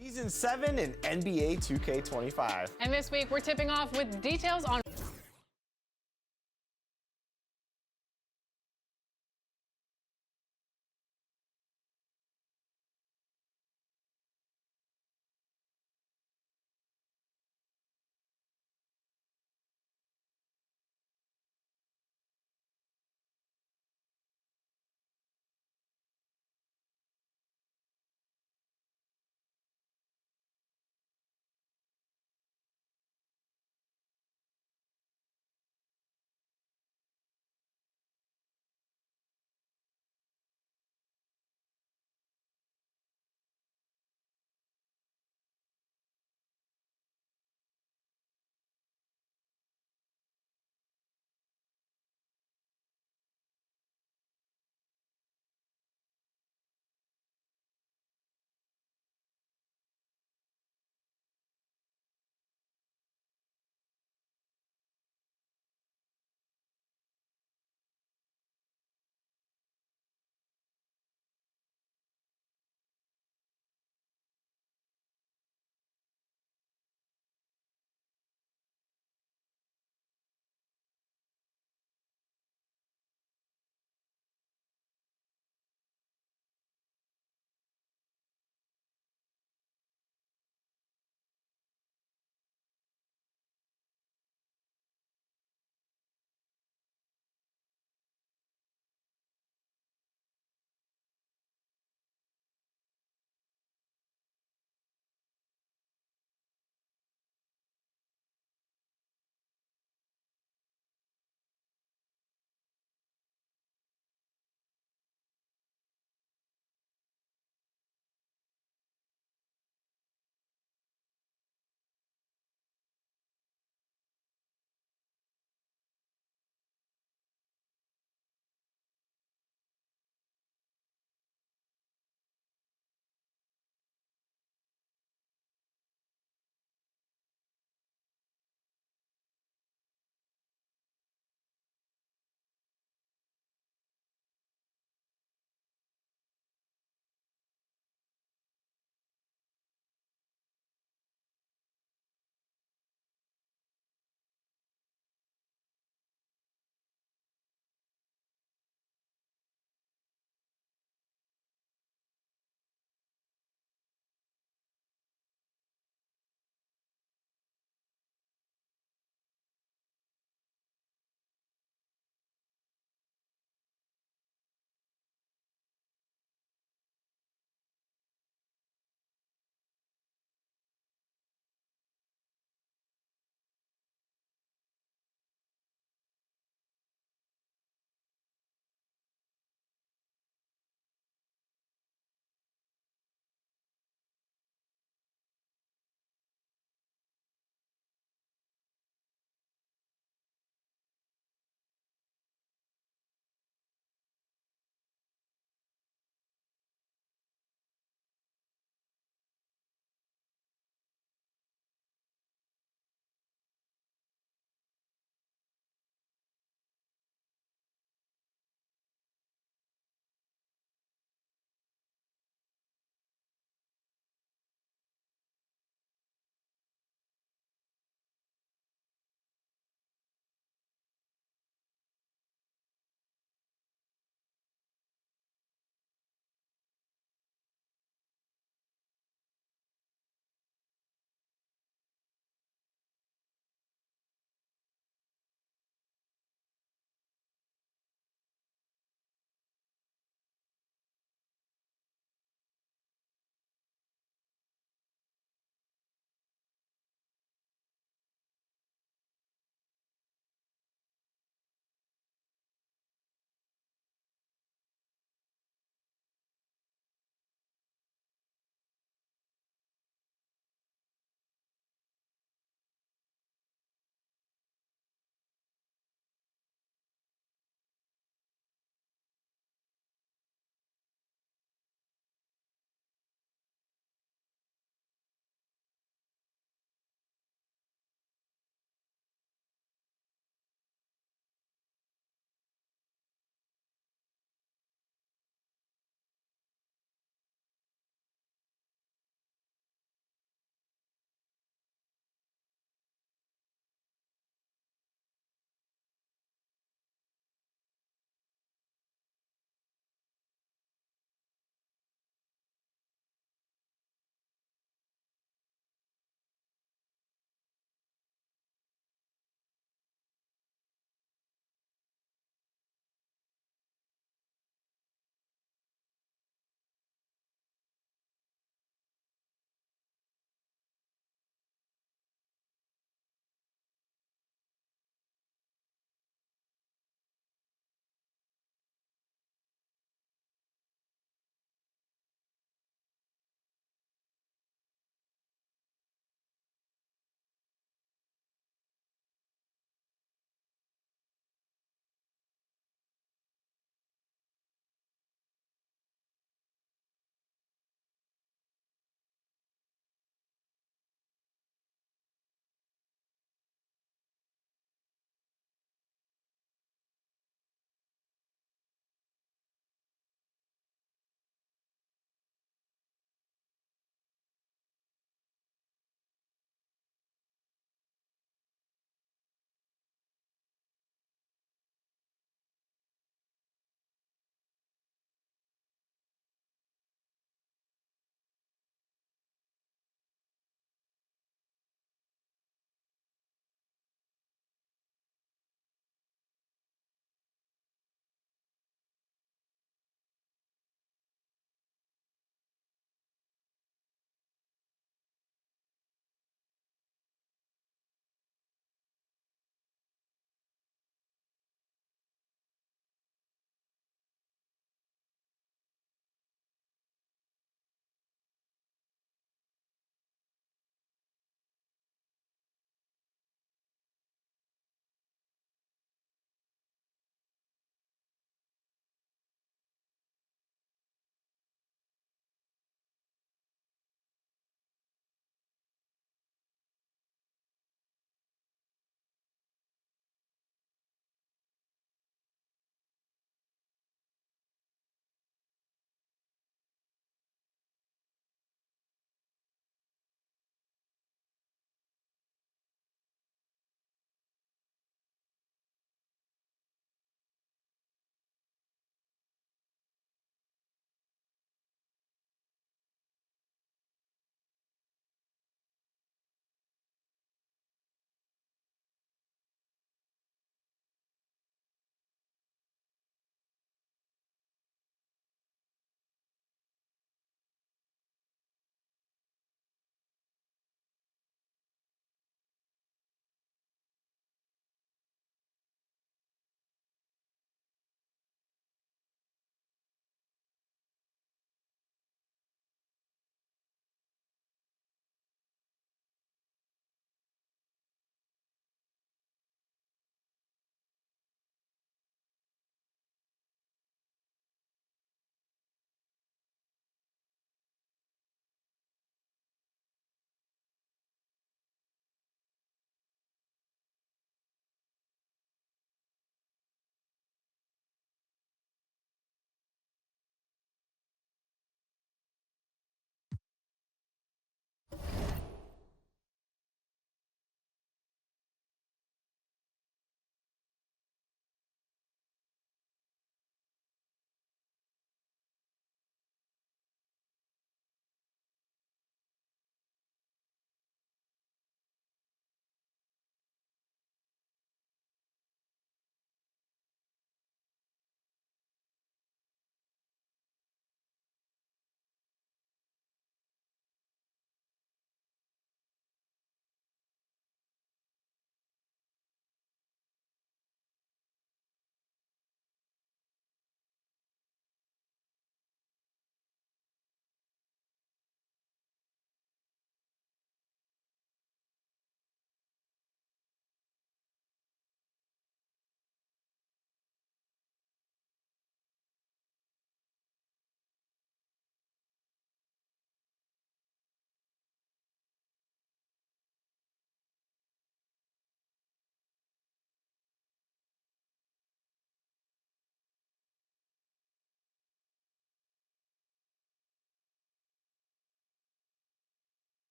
Season 7 in NBA 2K25. And this week, we're tipping off with details on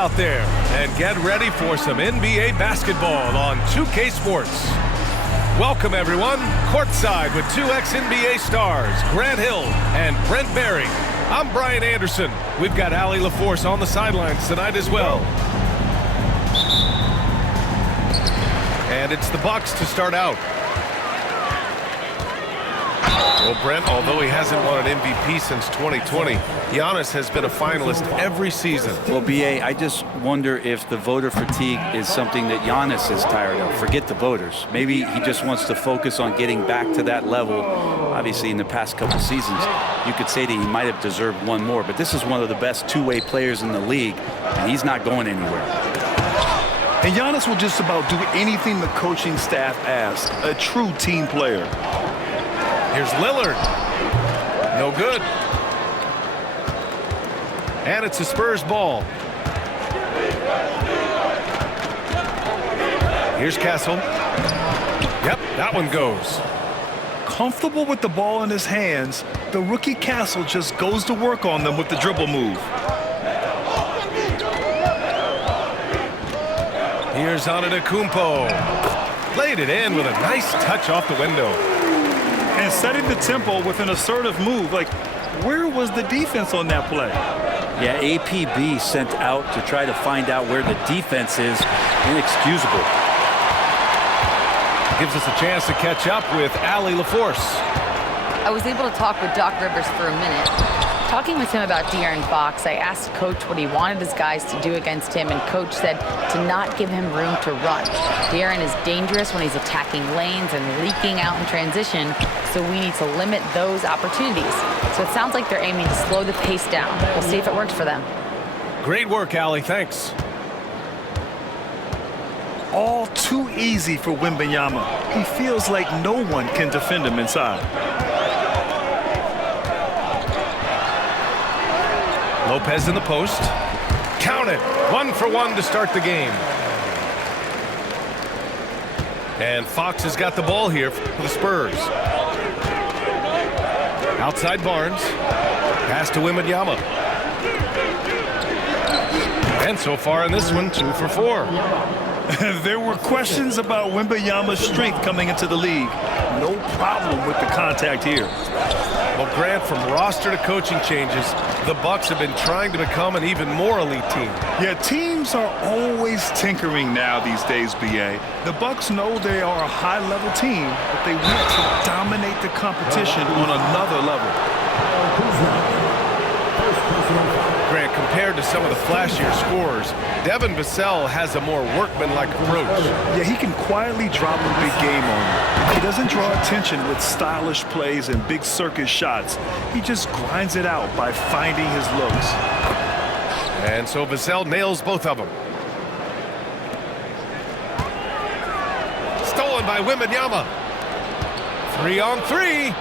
out there and get ready for some NBA basketball on 2K Sports. Welcome, everyone, courtside with two ex-NBA stars, Grant Hill and Brent Barry. I'm Brian Anderson. We've got Allie LaForce on the sidelines tonight as well. And it's the Bucks to start out. Well, Brent, although he hasn't won an MVP since 2020, Giannis has been a finalist every season. Well, B.A., I just wonder if the voter fatigue is something that Giannis is tired of. Forget the voters. Maybe he just wants to focus on getting back to that level. Obviously, in the past couple seasons, you could say that he might have deserved one more, but this is one of the best two-way players in the league, and he's not going anywhere. And Giannis will just about do anything the coaching staff asks. A true team player. Here's Lillard. No good. And it's a Spurs ball. Here's Castle. Yep, that one goes. Comfortable with the ball in his hands, the rookie Castle just goes to work on them with the dribble move. Here's Antetokounmpo. Laid it in with a nice touch off the window. And setting the tempo with an assertive move. Like, where was the defense on that play? Yeah, APB sent out to try to find out where the defense is. Inexcusable. Gives us a chance to catch up with Allie LaForce. I was able to talk with Doc Rivers for a minute. Talking with him about De'Aaron Fox, I asked Coach what he wanted his guys to do against him, and Coach said to not give him room to run. De'Aaron is dangerous when he's attacking lanes and leaking out in transition, so we need to limit those opportunities. So it sounds like they're aiming to slow the pace down. We'll see if it works for them. Great work, Allie. Thanks. All too easy for Wembanyama. He feels like no one can defend him inside. Lopez in the post. Count it. 1 for 1 to start the game. And Fox has got the ball here for the Spurs. Outside Barnes. Pass to Wembanyama. And so far in this one, 2 for 4. There were questions about Wembanyama's strength coming into the league. No problem with the contact here. Well, Grant, from roster to coaching changes, the Bucks have been trying to become an even more elite team. Yeah, teams are always tinkering now these days, B.A. The Bucks know they are a high-level team, but they want to dominate the competition on another level. Grant, compared to some of the flashier scorers, Devin Vassell has a more workmanlike approach. Yeah, he can quietly drop a big game on you. He doesn't draw attention with stylish plays and big circus shots. He just grinds it out by finding his looks. And so Vassell nails both of them. Stolen by Wembanyama. 3-on-3.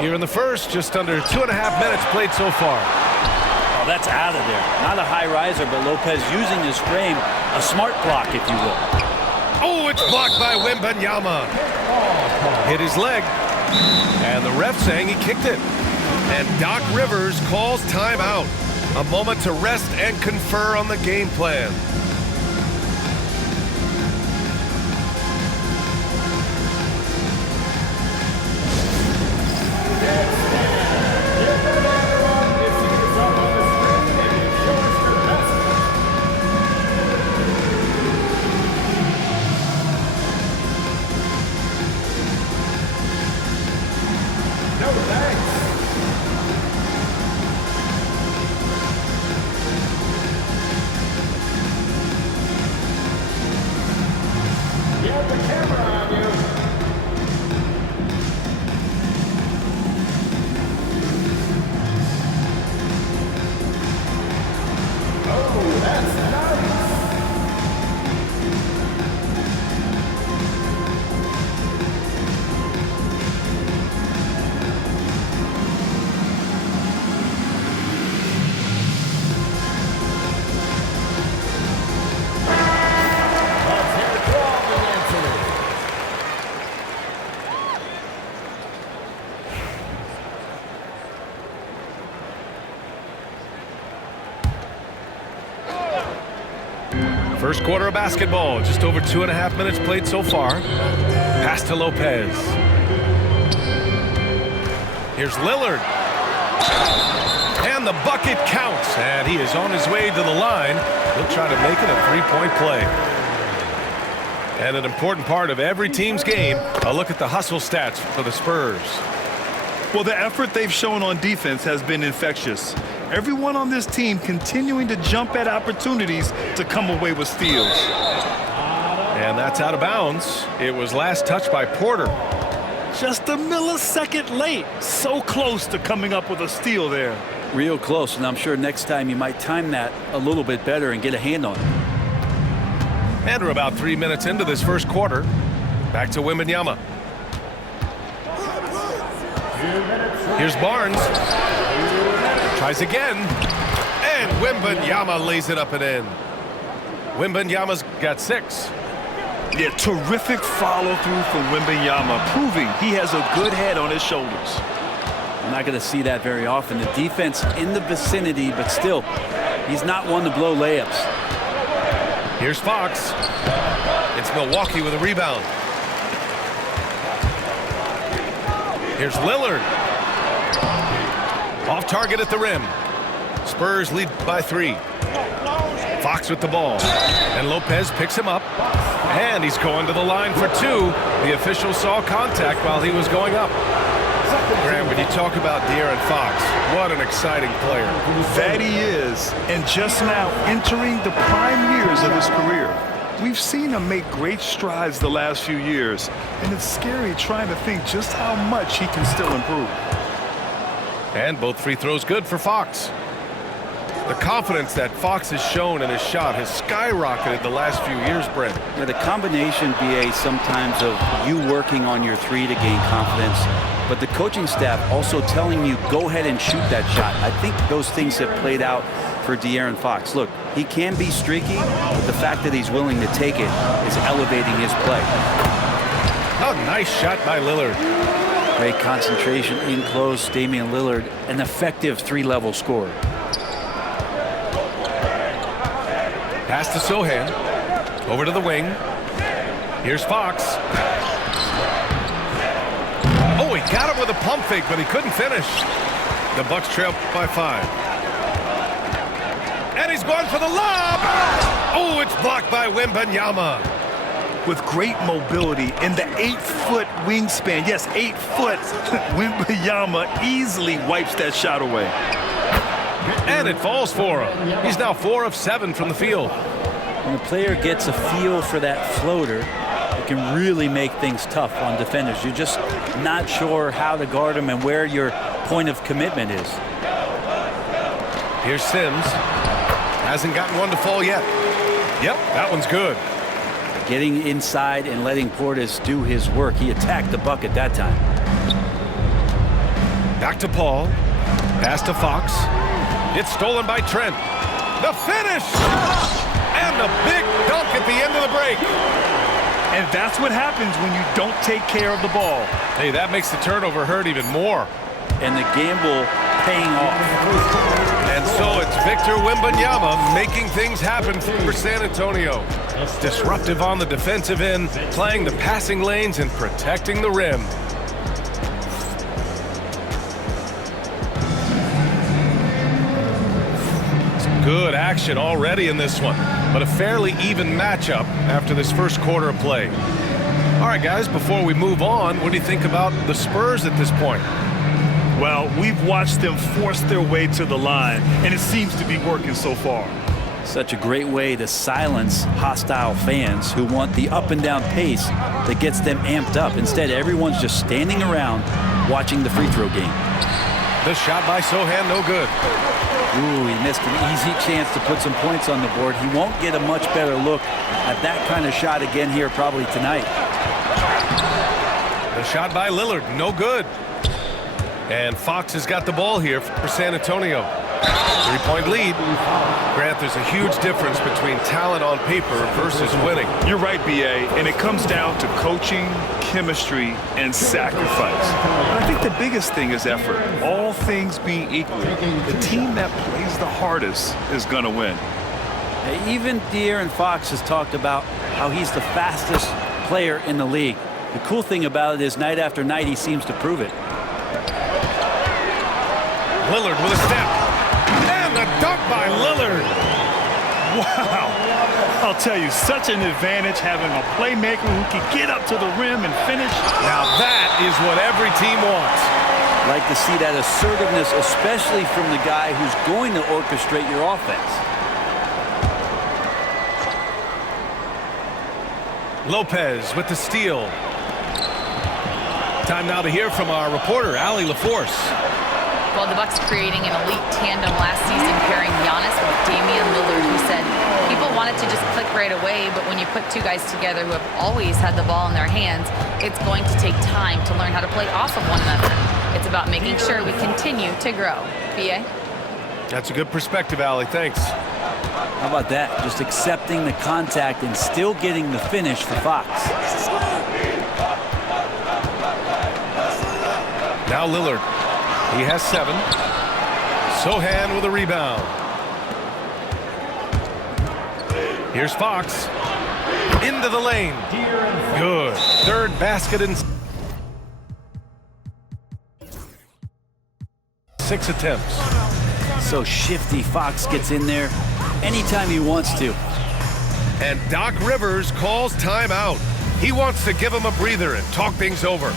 Here in the first, just under 2.5 minutes played so far. Oh, that's out of there. Not a high riser, but Lopez using his frame, a smart block, if you will. Oh, it's blocked by Wembanyama. Hit his leg. And the ref saying he kicked it. And Doc Rivers calls timeout. A moment to rest and confer on the game plan. First quarter of basketball, just over 2.5 minutes played so far. Pass to Lopez. Here's Lillard. And the bucket counts, and he is on his way to the line. He'll try to make it a three-point play. And an important part of every team's game, a look at the hustle stats for the Spurs. Well, the effort they've shown on defense has been infectious. Everyone on this team continuing to jump at opportunities to come away with steals. And that's out of bounds. It was last touched by Porter. Just a millisecond late. So close to coming up with a steal there. Real close, and I'm sure next time you might time that a little bit better and get a hand on it. And we're about 3 minutes into this first quarter. Back to Wembanyama. Here's Barnes. Tries again. And Wembanyama lays it up and in. Wembanyama's got 6. Yeah, terrific follow-through from Wembanyama, proving he has a good head on his shoulders. I'm not going to see that very often. The defense in the vicinity, but still, he's not one to blow layups. Here's Fox. It's Milwaukee with a rebound. Here's Lillard. Off target at the rim. Spurs lead by 3. Fox with the ball. And Lopez picks him up. And he's going to the line for 2. The official saw contact while he was going up. Graham, when you talk about De'Aaron Fox, what an exciting player. That he is, and just now entering the prime years of his career. We've seen him make great strides the last few years, and it's scary trying to think just how much he can still improve. And both free throws good for Fox. The confidence that Fox has shown in his shot has skyrocketed the last few years, Brent. Yeah, the combination, BA, sometimes of you working on your 3 to gain confidence, but the coaching staff also telling you go ahead and shoot that shot. I think those things have played out for De'Aaron Fox. Look, he can be streaky, but the fact that he's willing to take it is elevating his play. Oh, nice shot by Lillard. Great concentration in close. Damian Lillard, an effective 3-level scorer. Pass to Sohan. Over to the wing. Here's Fox. Oh, he got him with a pump fake, but he couldn't finish. The Bucks trail by 5. And he's going for the lob. Oh, it's blocked by Wembanyama. With great mobility in the 8-foot wingspan, yes, 8 foot, Wembanyama easily wipes that shot away. And it falls for him. He's now 4 of 7 from the field. When the player gets a feel for that floater, it can really make things tough on defenders. You're just not sure how to guard them and where your point of commitment is. Here's Sims. Hasn't gotten one to fall yet. Yep, that one's good. Getting inside and letting Portis do his work. He attacked the bucket that time. Back to Paul. Pass to Fox. It's stolen by Trent. The finish! And the big dunk at the end of the break. And that's what happens when you don't take care of the ball. Hey, that makes the turnover hurt even more. And the gamble paying off. And so it's Victor Wembanyama making things happen for San Antonio. Disruptive on the defensive end, playing the passing lanes and protecting the rim. Good action already in this one, but a fairly even matchup after this first quarter of play. All right, guys, before we move on, what do you think about the Spurs at this point? Well, we've watched them force their way to the line, and it seems to be working so far. Such a great way to silence hostile fans who want the up and down pace that gets them amped up. Instead, everyone's just standing around watching the free throw game. The shot by Sohan, no good. Ooh, he missed an easy chance to put some points on the board. He won't get a much better look at that kind of shot again here probably tonight. The shot by Lillard, no good. And Fox has got the ball here for San Antonio. 3-point lead. Grant, there's a huge difference between talent on paper versus winning. You're right, B.A., and it comes down to coaching, chemistry, and sacrifice. But I think the biggest thing is effort. All things being equal, the team that plays the hardest is going to win. Even De'Aaron Fox has talked about how he's the fastest player in the league. The cool thing about it is night after night he seems to prove it. Lillard with a step. And the dunk by Lillard. Wow. I'll tell you, such an advantage having a playmaker who can get up to the rim and finish. Now that is what every team wants. Like to see that assertiveness, especially from the guy who's going to orchestrate your offense. Lopez with the steal. Time now to hear from our reporter, Allie LaForce. Well, the Bucks creating an elite tandem last season pairing Giannis with Damian Lillard, who said people wanted to just click right away, but when you put two guys together who have always had the ball in their hands, it's going to take time to learn how to play off of one another. It's about making sure we continue to grow. B.A.? That's a good perspective, Allie. Thanks. How about that? Just accepting the contact and still getting the finish for Fox. Now Lillard. He has 7. Sohan with a rebound. Here's Fox. Into the lane. Good. Third basket in 6 attempts. So shifty. Fox gets in there anytime he wants to. And Doc Rivers calls timeout. He wants to give him a breather and talk things over.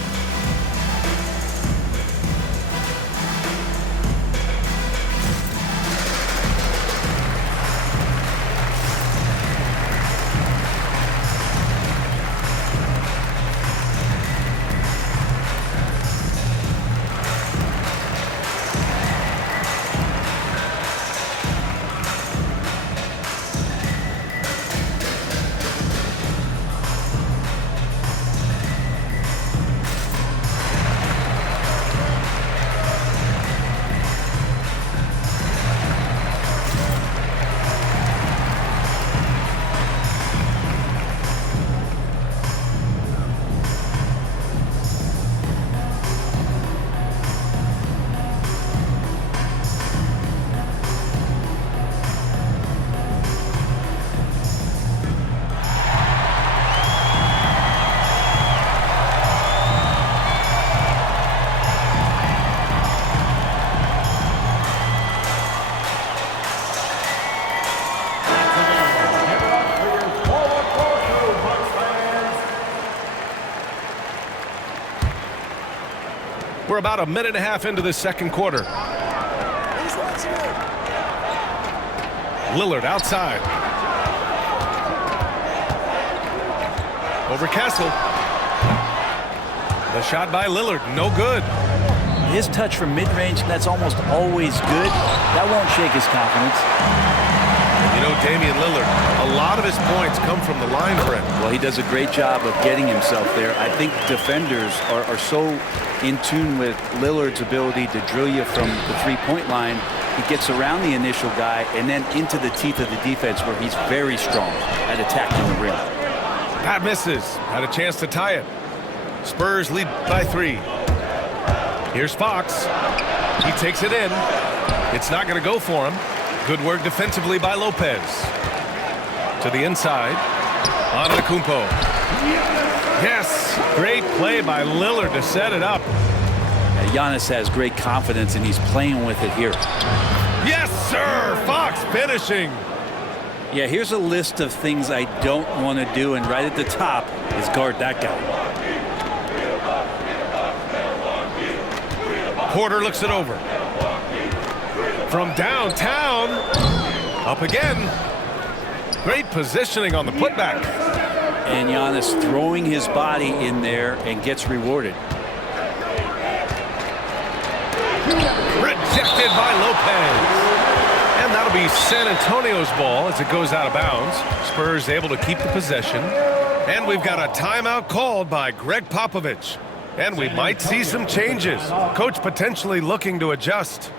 We're about a minute and a half into the second quarter. Lillard outside. Over Kessel. The shot by Lillard, no good. His touch from mid-range, that's almost always good. That won't shake his confidence. You know, Damian Lillard, a lot of his points come from the line for him. Well, he does a great job of getting himself there. I think defenders are so in tune with Lillard's ability to drill you from the three-point line. He gets around the initial guy and then into the teeth of the defense where he's very strong at attacking the rim. Pat misses. Had a chance to tie it. Spurs lead by 3. Here's Fox. He takes it in. It's not going to go for him. Good work defensively by Lopez. To the inside. Antetokounmpo. Yes. Great play by Lillard to set it up. Giannis has great confidence and he's playing with it here. Yes, sir. Fox finishing. Yeah, here's a list of things I don't want to do, and right at the top is guard that guy. Porter looks it over. From downtown. Up again. Great positioning on the putback. And Giannis throwing his body in there and gets rewarded. Rejected by Lopez. And that'll be San Antonio's ball as it goes out of bounds. Spurs able to keep the possession. And we've got a timeout called by Greg Popovich. And we might see some changes. Coach potentially looking to adjust.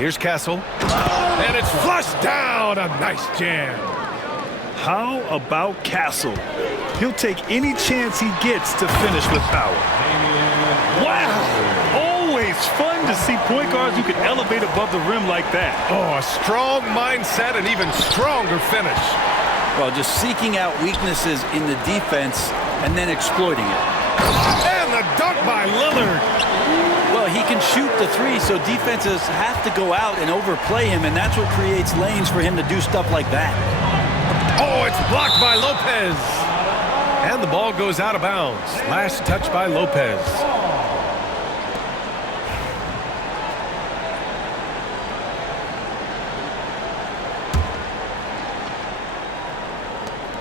Here's Castle. And it's flushed down. A nice jam. How about Castle? He'll take any chance he gets to finish with power. Wow! Always fun to see point guards who can elevate above the rim like that. Oh, a strong mindset and even stronger finish. Well, just seeking out weaknesses in the defense and then exploiting it. And the dunk by Lillard. Well, he can shoot the three, so defenses have to go out and overplay him, and that's what creates lanes for him to do stuff like that. Oh, it's blocked by Lopez. And the ball goes out of bounds. Last touch by Lopez.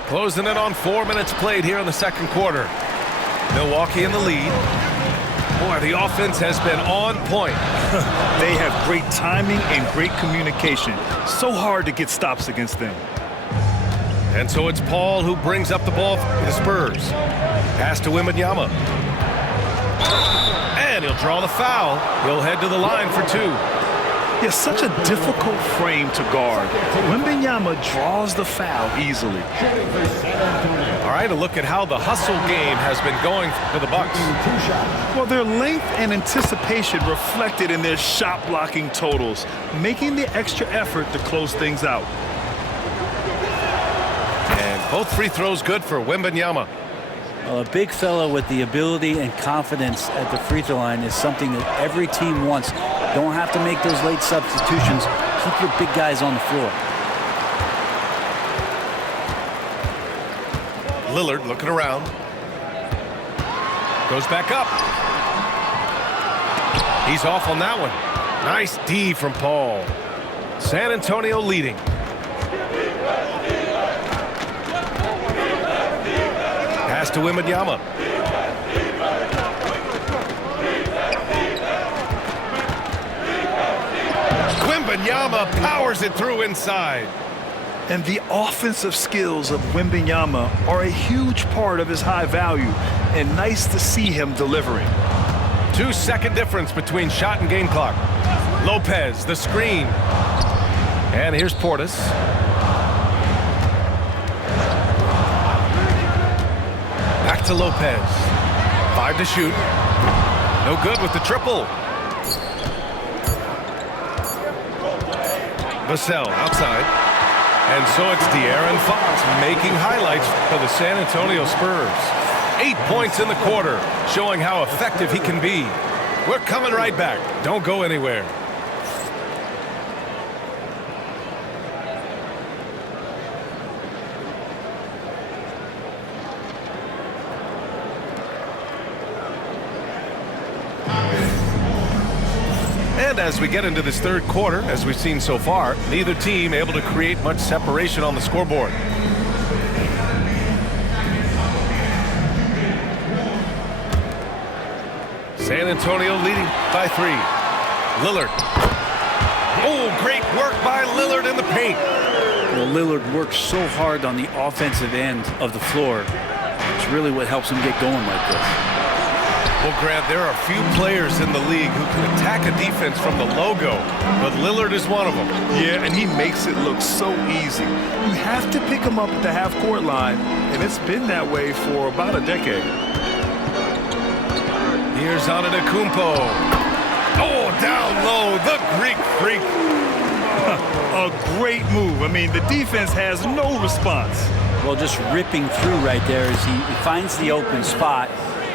Closing in on 4 minutes played here in the second quarter. Milwaukee in the lead. Boy, the offense has been on point. They have great timing and great communication. So hard to get stops against them. And so it's Paul who brings up the ball for the Spurs. Pass to Wembanyama. And he'll draw the foul. He'll head to the line for two. It's such a difficult frame to guard. Wembanyama draws the foul easily. All right, a look at how the hustle game has been going for the Bucks. Well, their length and anticipation reflected in their shot blocking totals, making the extra effort to close things out. And both free throws good for Wembanyama. Well, a big fella with the ability and confidence at the free throw line is something that every team wants. Don't have to make those late substitutions. Keep your big guys on the floor. Lillard looking around. Goes back up. He's off on that one. Nice D from Paul. San Antonio leading. Pass to Wembanyama. Wembanyama powers it through inside. And the offensive skills of Wembanyama are a huge part of his high value, and nice to see him delivering. 2-second difference between shot and game clock. Lopez, the screen. And here's Portis. Back to Lopez. 5 to shoot. No good with the triple. Vassell outside. And so it's De'Aaron Fox making highlights for the San Antonio Spurs. 8 points in the quarter, showing how effective he can be. We're coming right back. Don't go anywhere. And as we get into this third quarter, as we've seen so far, neither team able to create much separation on the scoreboard. San Antonio leading by 3. Lillard. Oh, great work by Lillard in the paint. Well, Lillard works so hard on the offensive end of the floor. It's really what helps him get going like this. Well, Grant, there are a few players in the league who can attack a defense from the logo, but Lillard is one of them. Yeah, and he makes it look so easy. You have to pick him up at the half-court line, and it's been that way for about a decade. Here's Antetokounmpo. Oh, down low, the Greek freak. A great move. I mean, the defense has no response. Well, just ripping through right there as he finds the open spot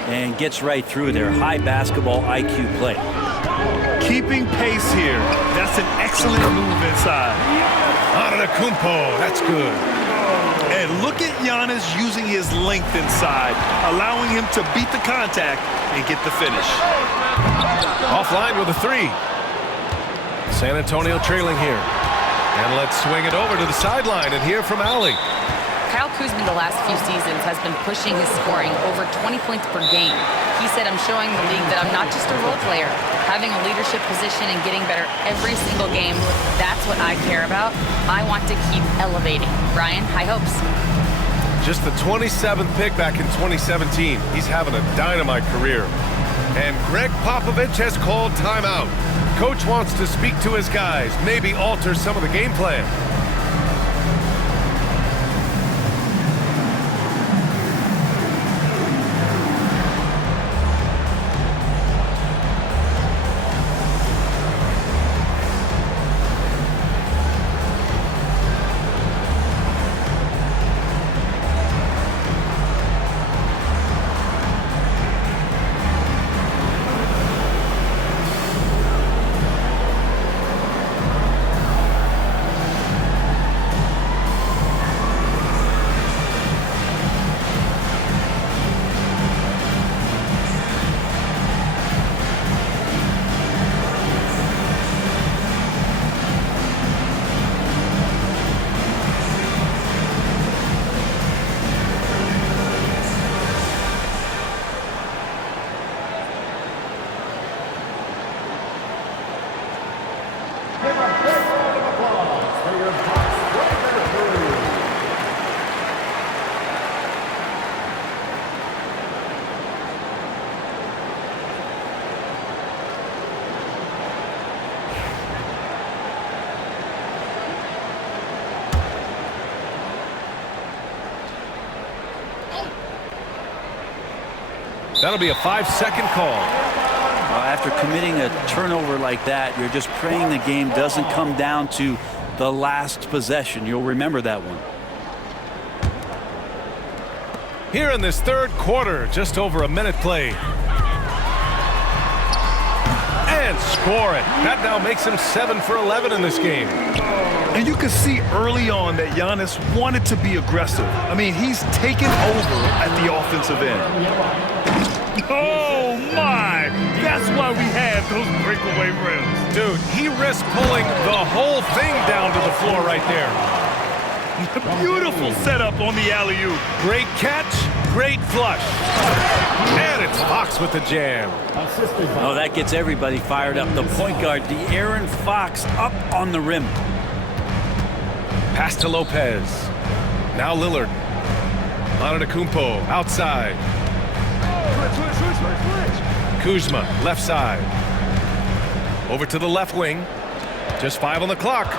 and gets right through there. High basketball IQ play. Keeping pace here. That's an excellent move inside. Antetokounmpo, that's good. And look at Giannis using his length inside, allowing him to beat the contact and get the finish. Offline with a 3. San Antonio trailing here. And let's swing it over to the sideline and hear from Allie. Kyle Kuzma the last few seasons has been pushing his scoring over 20 points per game. He said, I'm showing the league that I'm not just a role player. Having a leadership position and getting better every single game, that's what I care about. I want to keep elevating. Brian, high hopes. Just the 27th pick back in 2017. He's having a dynamite career. And Greg Popovich has called timeout. Coach wants to speak to his guys, maybe alter some of the game plan. That'll be a 5-second call. Well, after committing a turnover like that, you're just praying the game doesn't come down to the last possession. You'll remember that one. Here in this third quarter, just over a minute played. And score it. That now makes him 7 for 11 in this game. And you can see early on that Giannis wanted to be aggressive. I mean, he's taken over at the offensive end. Oh, my! That's why we have those breakaway rims. Dude, he risked pulling the whole thing down to the floor right there. Beautiful setup on the alley-oop. Great catch, great flush. And it's Fox with the jam. Oh, that gets everybody fired up. The point guard, De'Aaron Fox, up on the rim. Pass to Lopez. Now Lillard. Antetokounmpo outside. Kuzma, left side. Over to the left wing. Just 5 on the clock.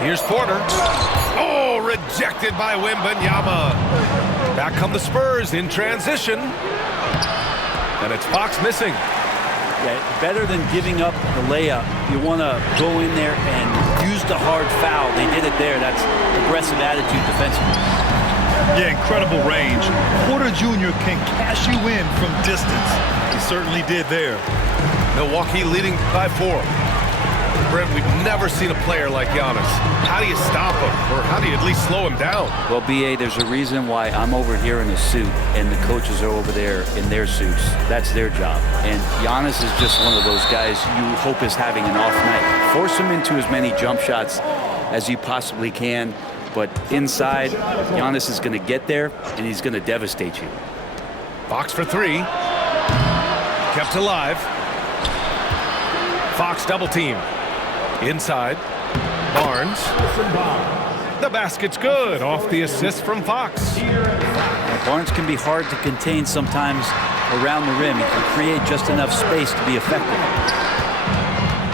Here's Porter. Oh, rejected by Wembanyama. Back come the Spurs in transition. And it's Fox missing. Yeah, better than giving up the layup. You want to go in there and use the hard foul. They did it there. That's aggressive attitude defensively. Yeah, incredible range. Porter Jr. can cash you in from distance. He certainly did there. Milwaukee leading by 4. Brent, we've never seen a player like Giannis. How do you stop him? Or how do you at least slow him down? Well, B.A., there's a reason why I'm over here in a suit and the coaches are over there in their suits. That's their job. And Giannis is just one of those guys you hope is having an off night. Force him into as many jump shots as you possibly can. But inside, Giannis is going to get there, and he's going to devastate you. Fox for 3. Kept alive. Fox double team. Inside. Barnes. The basket's good off the assist from Fox. Now, Barnes can be hard to contain sometimes around the rim. He can create just enough space to be effective.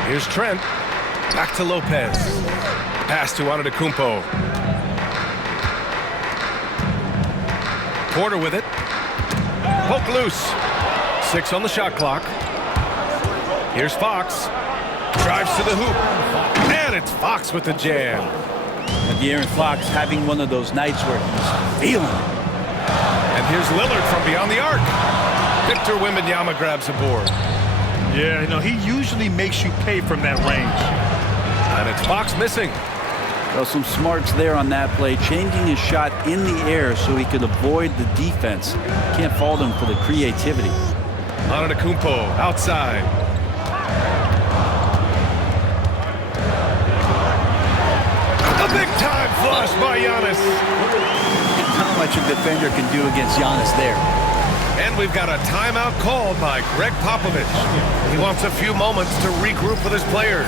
Here's Trent. Back to Lopez. Pass to Antetokounmpo. Porter with it. Poke loose. 6 on the shot clock. Here's Fox. Drives to the hoop. And it's Fox with the jam. And De'Aaron Fox having one of those nights where he's feeling it. And here's Lillard from beyond the arc. Victor Wembanyama grabs a board. Yeah, you know, he usually makes you pay from that range. And it's Fox missing. Well, some smarts there on that play, changing his shot in the air so he could avoid the defense. Can't fault him for the creativity. Antetokounmpo outside. A big-time flush by Giannis. Not much a defender can do against Giannis there. And we've got a timeout called by Greg Popovich. He wants a few moments to regroup with his players.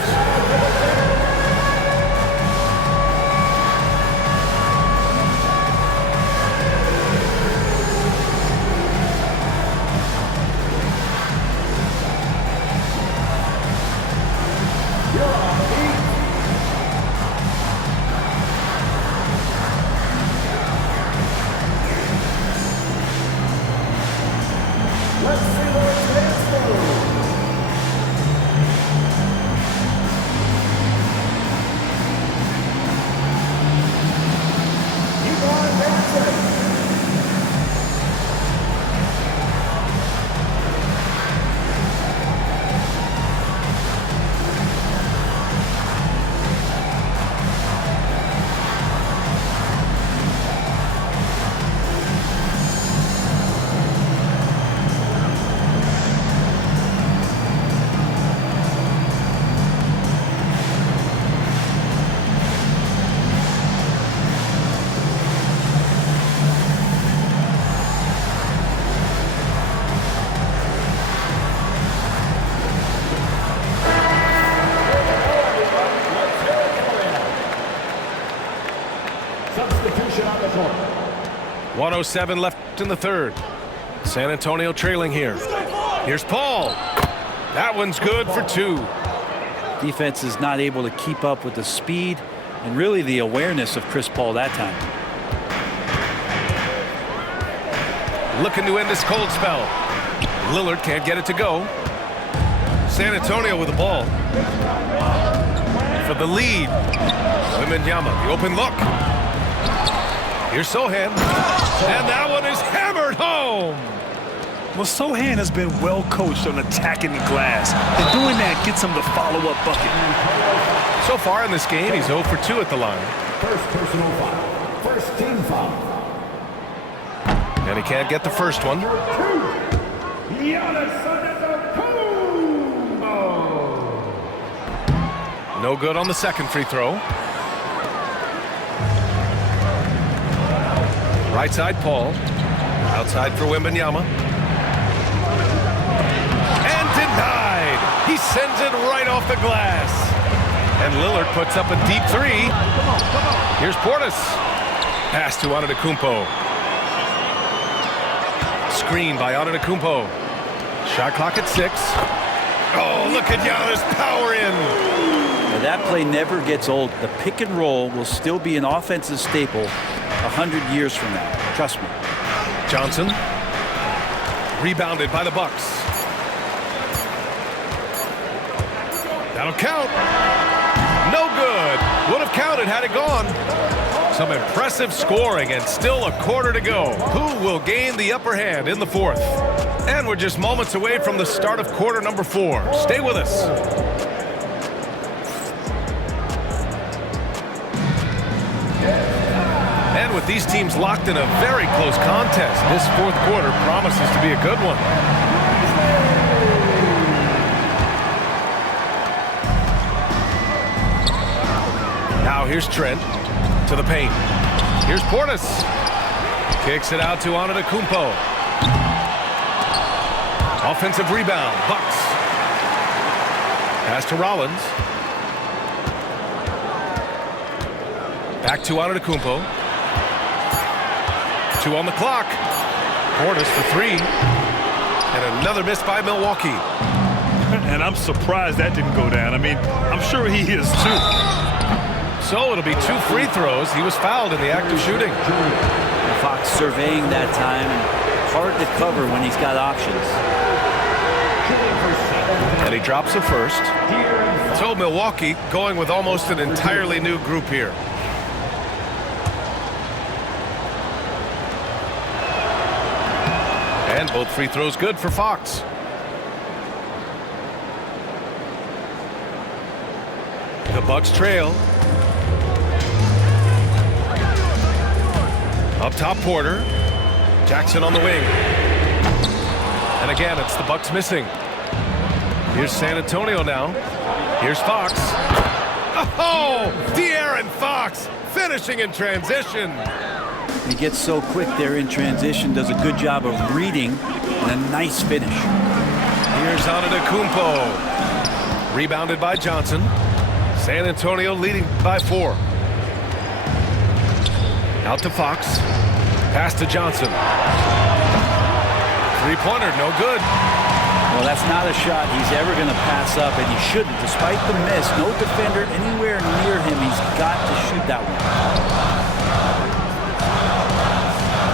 1:07 left in the third. San Antonio trailing here. Here's Paul. That one's good for 2. Defense is not able to keep up with the speed and really the awareness of Chris Paul that time. Looking to end this cold spell. Lillard can't get it to go. San Antonio with the ball. For the lead. Wembanyama, the open look. Here's Sohan. And that one is hammered home. Well, Sohan has been well coached on attacking the glass, and doing that gets him the follow-up bucket. So far in this game, he's 0 for 2 at the line. First personal foul. First team foul. And he can't get the first one. No good on the second free throw. Right side, Paul. Outside for Wembanyama. And denied. He sends it right off the glass. And Lillard puts up a deep 3. Here's Portis. Pass to Antetokounmpo. Screen by Antetokounmpo. Shot clock at 6. Oh, look at Giannis power in. Now, that play never gets old. The pick and roll will still be an offensive staple 100 years from now. Trust me. Johnson. Rebounded by the Bucks. That'll count. No good. Would have counted had it gone. Some impressive scoring and still a quarter to go. Who will gain the upper hand in the fourth? And we're just moments away from the start of quarter number 4. Stay with us. And with these teams locked in a very close contest, this fourth quarter promises to be a good one. Now here's Trent to the paint. Here's Portis. Kicks it out to Antetokounmpo. Offensive rebound, Bucks. Pass to Rollins. Back to Antetokounmpo. 2 on the clock. Portis for 3. And another miss by Milwaukee. And I'm surprised that didn't go down. I mean, I'm sure he is too. So it'll be 2 free throws. He was fouled in the act of shooting. Fox surveying that time. Hard to cover when he's got options. And he drops the first. So Milwaukee going with almost an entirely new group here. And both free throws good for Fox. The Bucks trail. Up top, Porter. Jackson on the wing. And again, it's the Bucks missing. Here's San Antonio now. Here's Fox. Oh, De'Aaron Fox finishing in transition. He gets so quick there in transition, does a good job of reading, and a nice finish. Here's Antetokounmpo. Rebounded by Johnson. San Antonio leading by 4. Out to Fox. Pass to Johnson. Three-pointer, no good. Well, that's not a shot he's ever going to pass up, and he shouldn't. Despite the miss, no defender anywhere near him. He's got to shoot that one.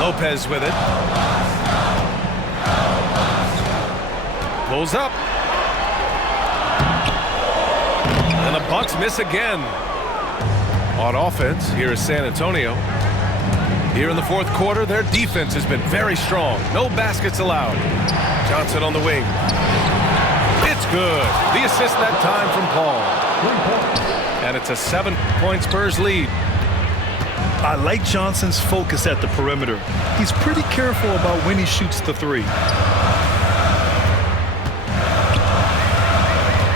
Lopez with it. Pulls up. And the Bucks miss again. On offense, here is San Antonio. Here in the fourth quarter, their defense has been very strong. No baskets allowed. Johnson on the wing. It's good. The assist that time from Paul. And it's a 7-point Spurs lead. I like Johnson's focus at the perimeter. He's pretty careful about when he shoots the 3.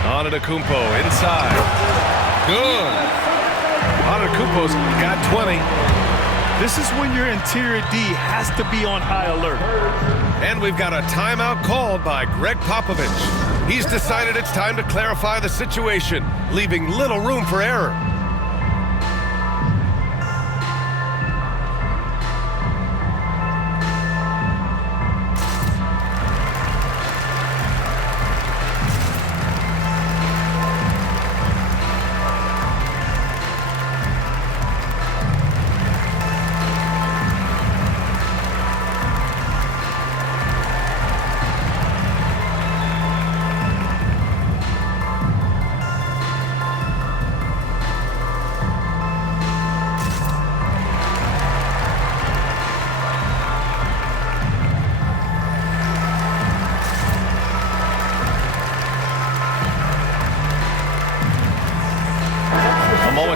Antetokounmpo inside. Good. Antetokounmpo's got 20. This is when your interior D has to be on high alert. And we've got a timeout called by Greg Popovich. He's decided it's time to clarify the situation, leaving little room for error.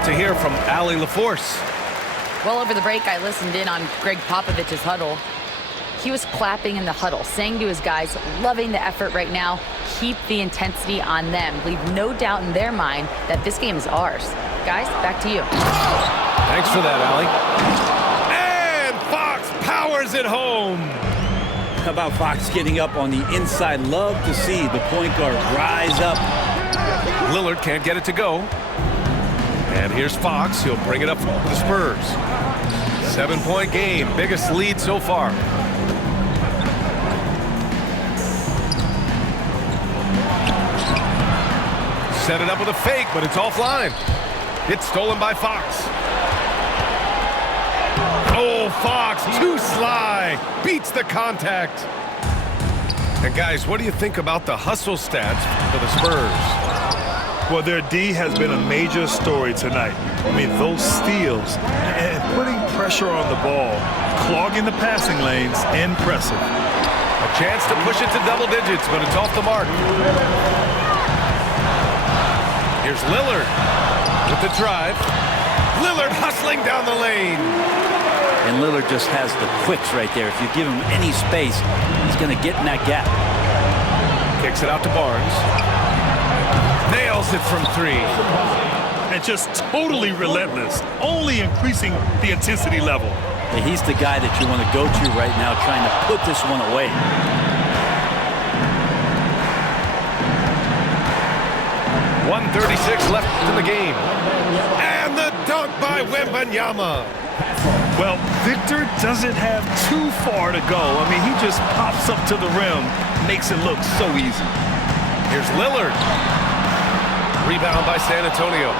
to hear from Allie LaForce. Well, over the break, I listened in on Greg Popovich's huddle. He was clapping in the huddle, saying to his guys, loving the effort right now, keep the intensity on them. Leave no doubt in their mind that this game is ours. Guys, back to you. Thanks for that, Allie. And Fox powers it home. How about Fox getting up on the inside? Love to see the point guard rise up. Lillard can't get it to go. And here's Fox. He'll bring it up for the Spurs. 7-point game. Biggest lead so far. Set it up with a fake, but it's offline. It's stolen by Fox. Oh, Fox, too sly. Beats the contact. And guys, what do you think about the hustle stats for the Spurs? Well, their D has been a major story tonight. I mean, those steals and putting pressure on the ball, clogging the passing lanes, impressive. A chance to push it to double digits, but it's off the mark. Here's Lillard with the drive. Lillard hustling down the lane. And Lillard just has the quicks right there. If you give him any space, he's going to get in that gap. Kicks it out to Barnes. Nails it from 3. And just totally relentless, only increasing the intensity level. And he's the guy that you want to go to right now, trying to put this one away. .136 left in the game. And the dunk by Wembanyama. Well, Victor doesn't have too far to go. I mean, he just pops up to the rim, makes it look so easy. Here's Lillard. Rebound by San Antonio.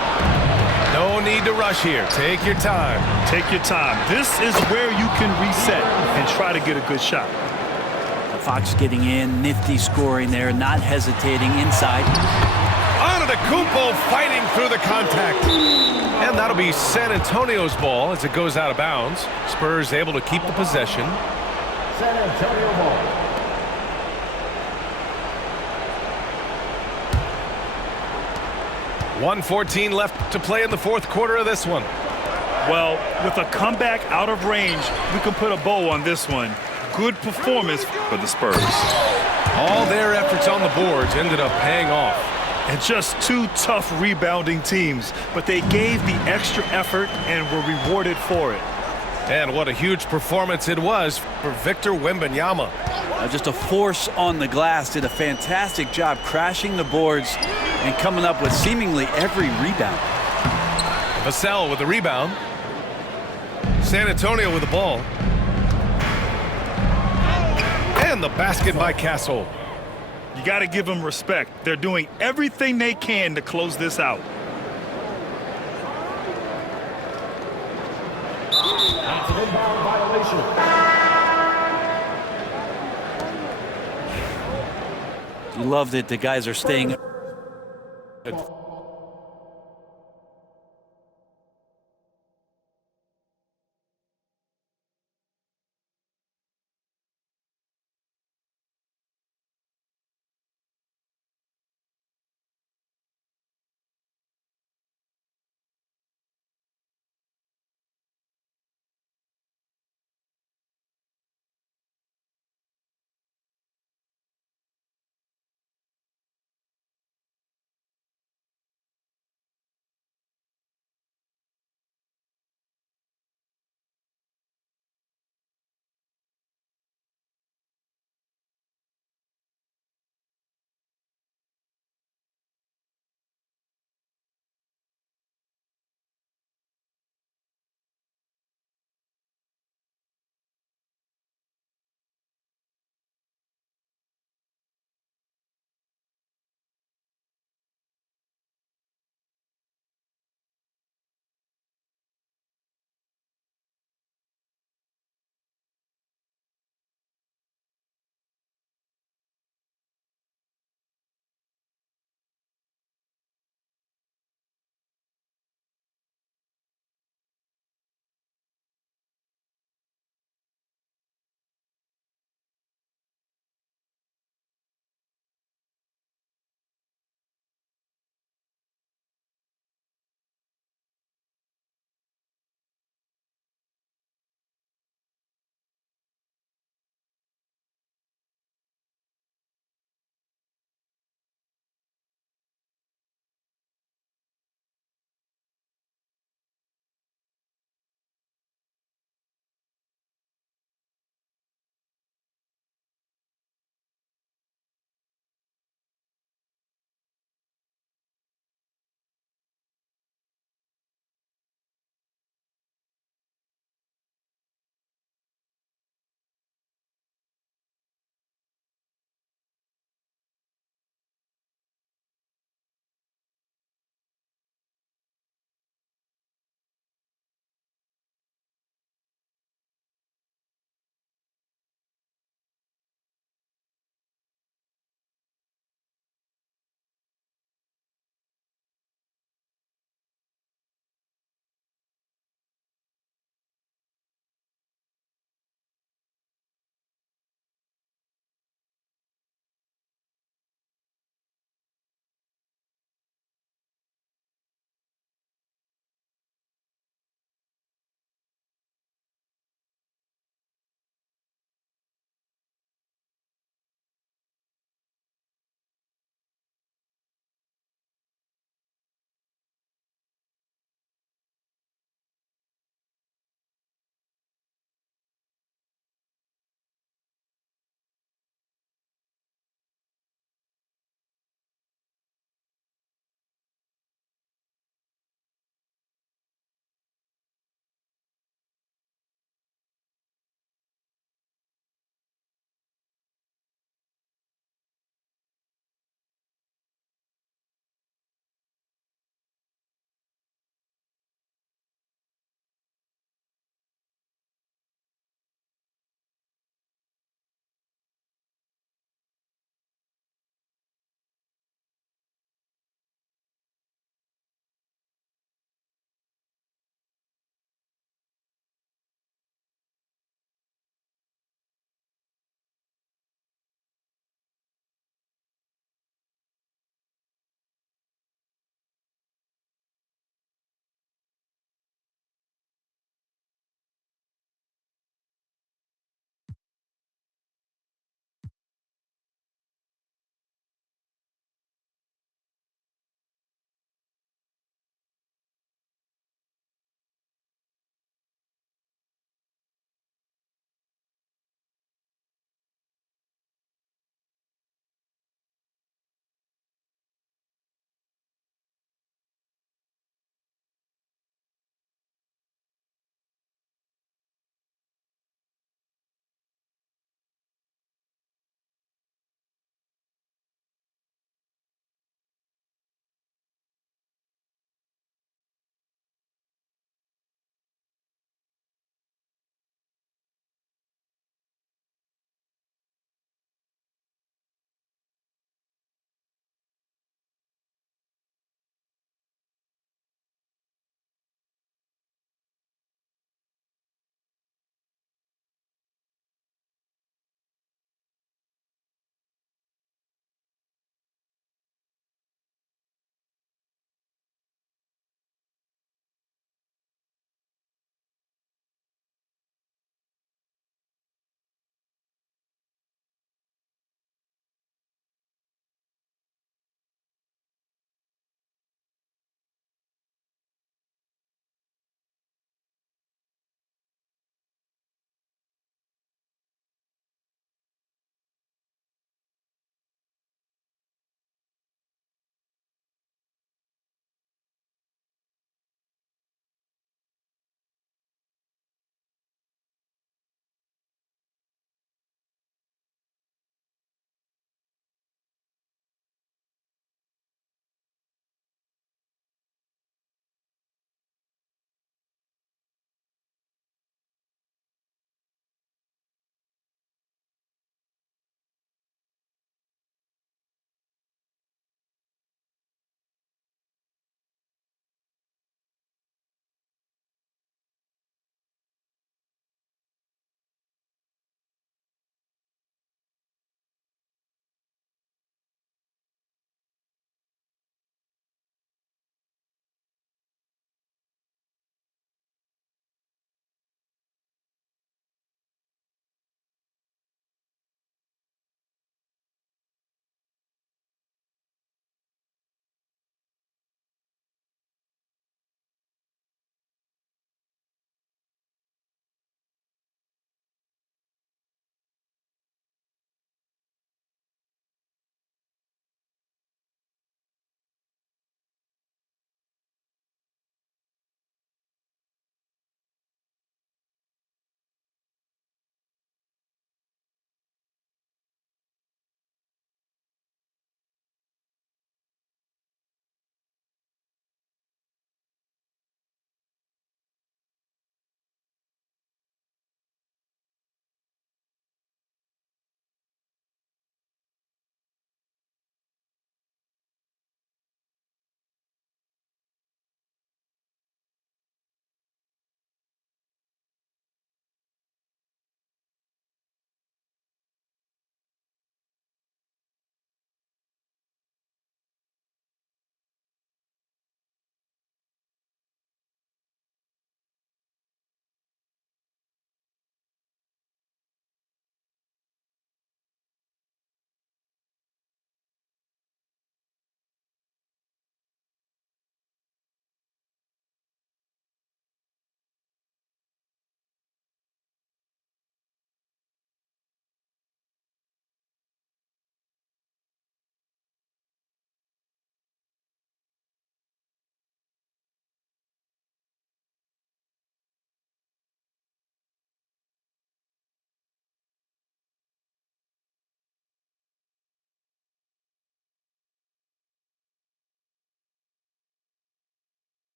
No need to rush here. Take your time. Take your time. This is where you can reset and try to get a good shot. Fox getting in, nifty scoring there, not hesitating inside. Antetokounmpo fighting through the contact. And that'll be San Antonio's ball as it goes out of bounds. Spurs able to keep the possession. San Antonio ball. .114 left to play in the fourth quarter of this one. Well, with a comeback out of range, we can put a bow on this one. Good performance for the Spurs. All their efforts on the boards ended up paying off. And just two tough rebounding teams, but they gave the extra effort and were rewarded for it. And what a huge performance it was for Victor Wembanyama. Just a force on the glass, did a fantastic job crashing the boards and coming up with seemingly every rebound. Vassell with the rebound. San Antonio with the ball. And the basket by Castle. You got to give them respect. They're doing everything they can to close this out. That's an inbound violation. You love that the guys are staying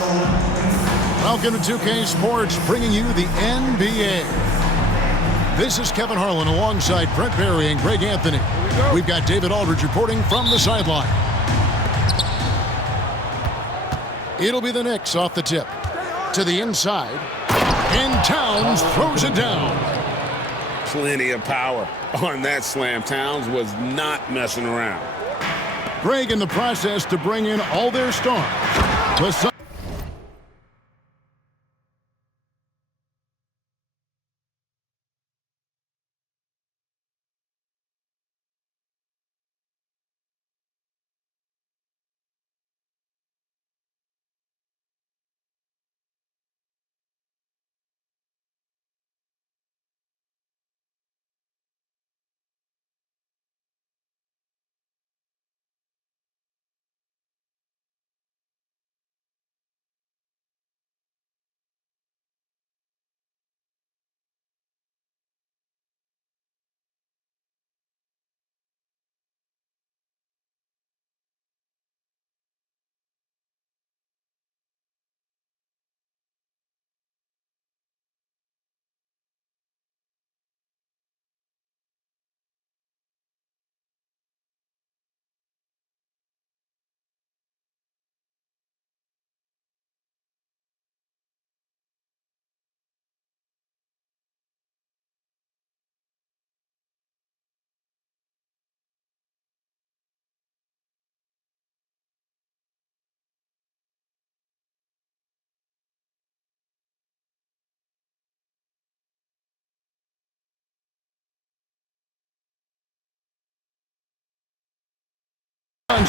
Welcome to 2K Sports, bringing you the NBA. This is Kevin Harlan alongside Brent Barry and Greg Anthony. We've got David Aldridge reporting from the sideline. It'll be the Knicks off the tip. To the inside. And Towns throws it down. Plenty of power on that slam. Towns was not messing around. Greg in the process to bring in all their stars.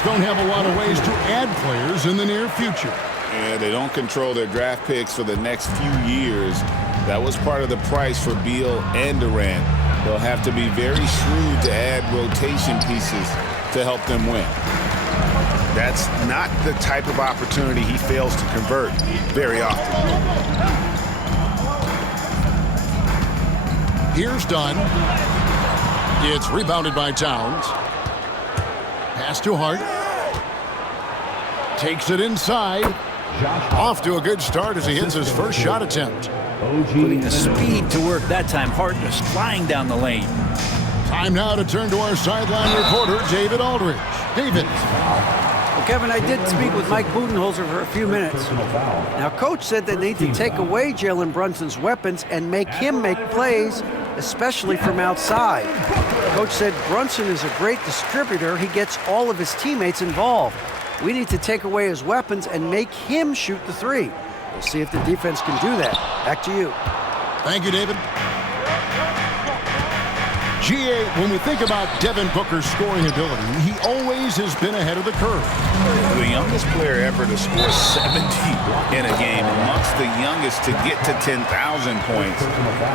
Don't have a lot of ways to add players in the near future. Yeah, they don't control their draft picks for the next few years. That was part of the price for Beal and Durant. They'll have to be very shrewd to add rotation pieces to help them win. That's not the type of opportunity he fails to convert very often. Here's Dunn. It's rebounded by Towns. Pass to Hart. Takes it inside. Off to a good start as he hits his first shot attempt. Putting the speed to work that time. Hart just flying down the lane. Time now to turn to our sideline reporter, David Aldridge. David. Well, Kevin, I did speak with Mike Budenholzer for a few minutes. Now, Coach said they need to take away Jalen Brunson's weapons and make him make plays, especially from outside. Coach said Brunson is a great distributor. He gets all of his teammates involved. We need to take away his weapons and make him shoot the three. We'll see if the defense can do that. Back to you. Thank you, David. GA, when we think about Devin Booker's scoring ability, he always has been ahead of the curve. The youngest player ever to score 70 in a game, amongst the youngest to get to 10,000 points.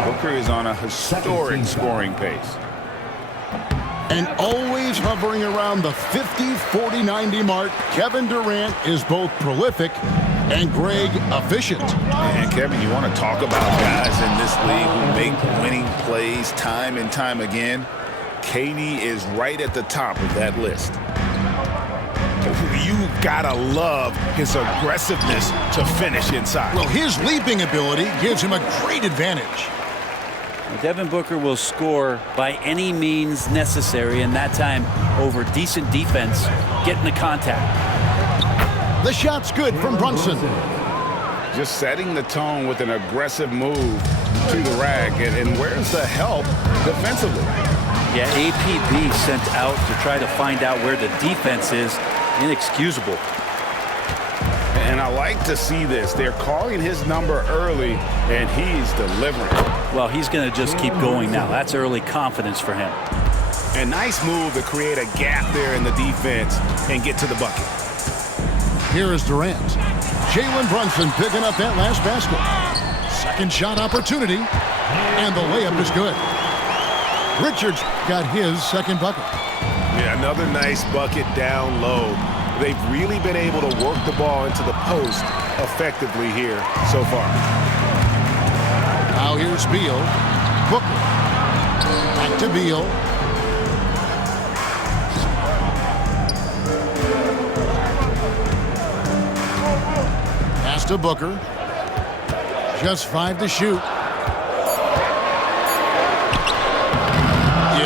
Booker is on a historic scoring pace. And always hovering around the 50, 40, 90 mark, Kevin Durant is both prolific and Greg efficient. And Kevin, you want to talk about guys in this league who make winning plays time and time again? KD is right at the top of that list. You gotta love his aggressiveness to finish inside. Well, his leaping ability gives him a great advantage. Devin Booker will score by any means necessary, and that time over decent defense, getting the contact. The shot's good from Brunson. Just setting the tone with an aggressive move to the rack, and where's the help defensively? Yeah, APB sent out to try to find out where the defense is. Inexcusable. And I like to see this. They're calling his number early, and he's delivering. Well, he's going to just keep going now. That's early confidence for him. A nice move to create a gap there in the defense and get to the bucket. Here is Durant. Jalen Brunson picking up that last basket. Second shot opportunity, and the layup is good. Richards got his second bucket. Yeah, another nice bucket down low. They've really been able to work the ball into the post effectively here so far. Now here's Beal. Booker. Back to Beal. Pass to Booker. Just 5 to shoot.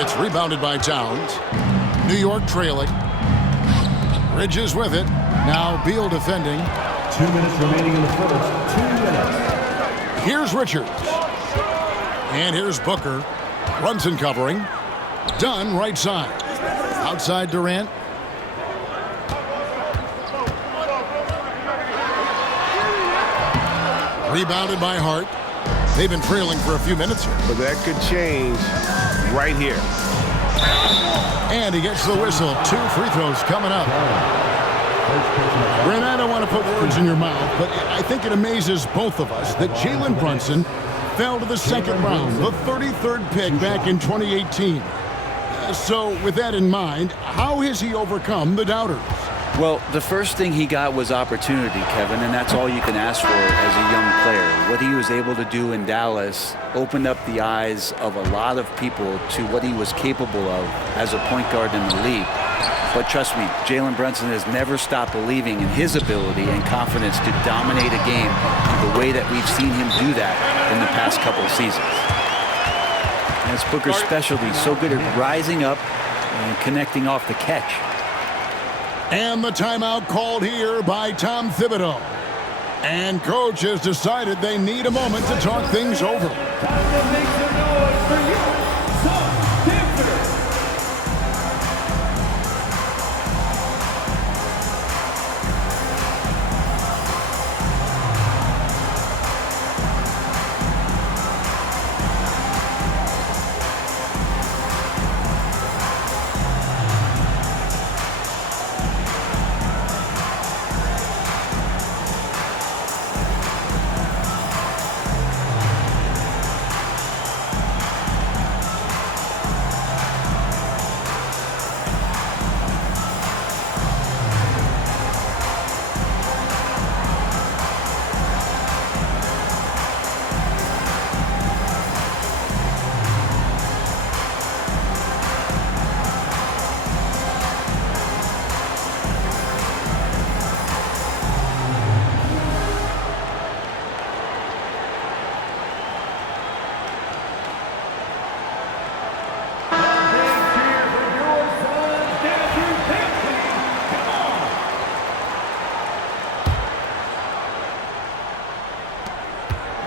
It's rebounded by Towns. New York trailing. Bridges with it. Now Beal defending. 2 minutes remaining in the first. 2 minutes. Here's Richards. And here's Booker. Brunson covering. Dunn right side. Outside Durant. Rebounded by Hart. They've been trailing for a few minutes here. But that could change right here. And he gets the whistle. 2 free throws coming up. Brent, I don't want to put words in your mouth, but I think it amazes both of us that Jalen Brunson fell to the second round, the 33rd pick back in 2018. So with that in mind, how has he overcome the doubters? Well, the first thing he got was opportunity, Kevin, and that's all you can ask for as a young player. What he was able to do in Dallas opened up the eyes of a lot of people to what he was capable of as a point guard in the league. But trust me, Jalen Brunson has never stopped believing in his ability and confidence to dominate a game the way that we've seen him do that in the past couple of seasons. And it's Booker's specialty, so good at rising up and connecting off the catch. And the timeout called here by Tom Thibodeau. And coach has decided they need a moment to talk things over. Time to make some noise for you, Tom Denver.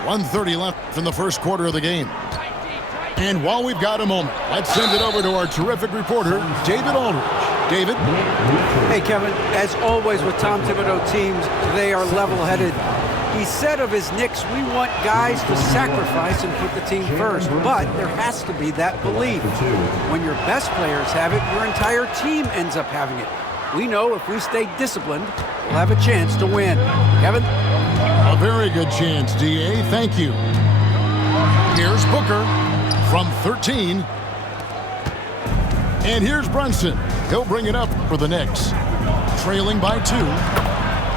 .130 left in the first quarter of the game. And while we've got a moment, let's send it over to our terrific reporter, David Aldridge. David? Hey, Kevin, as always with Tom Thibodeau teams, they are level-headed. He said of his Knicks, we want guys to sacrifice and put the team first, but there has to be that belief. When your best players have it, your entire team ends up having it. We know if we stay disciplined, we'll have a chance to win. Kevin? A very good chance, D.A. Thank you. Here's Booker from 13. And here's Brunson. He'll bring it up for the Knicks. Trailing by 2.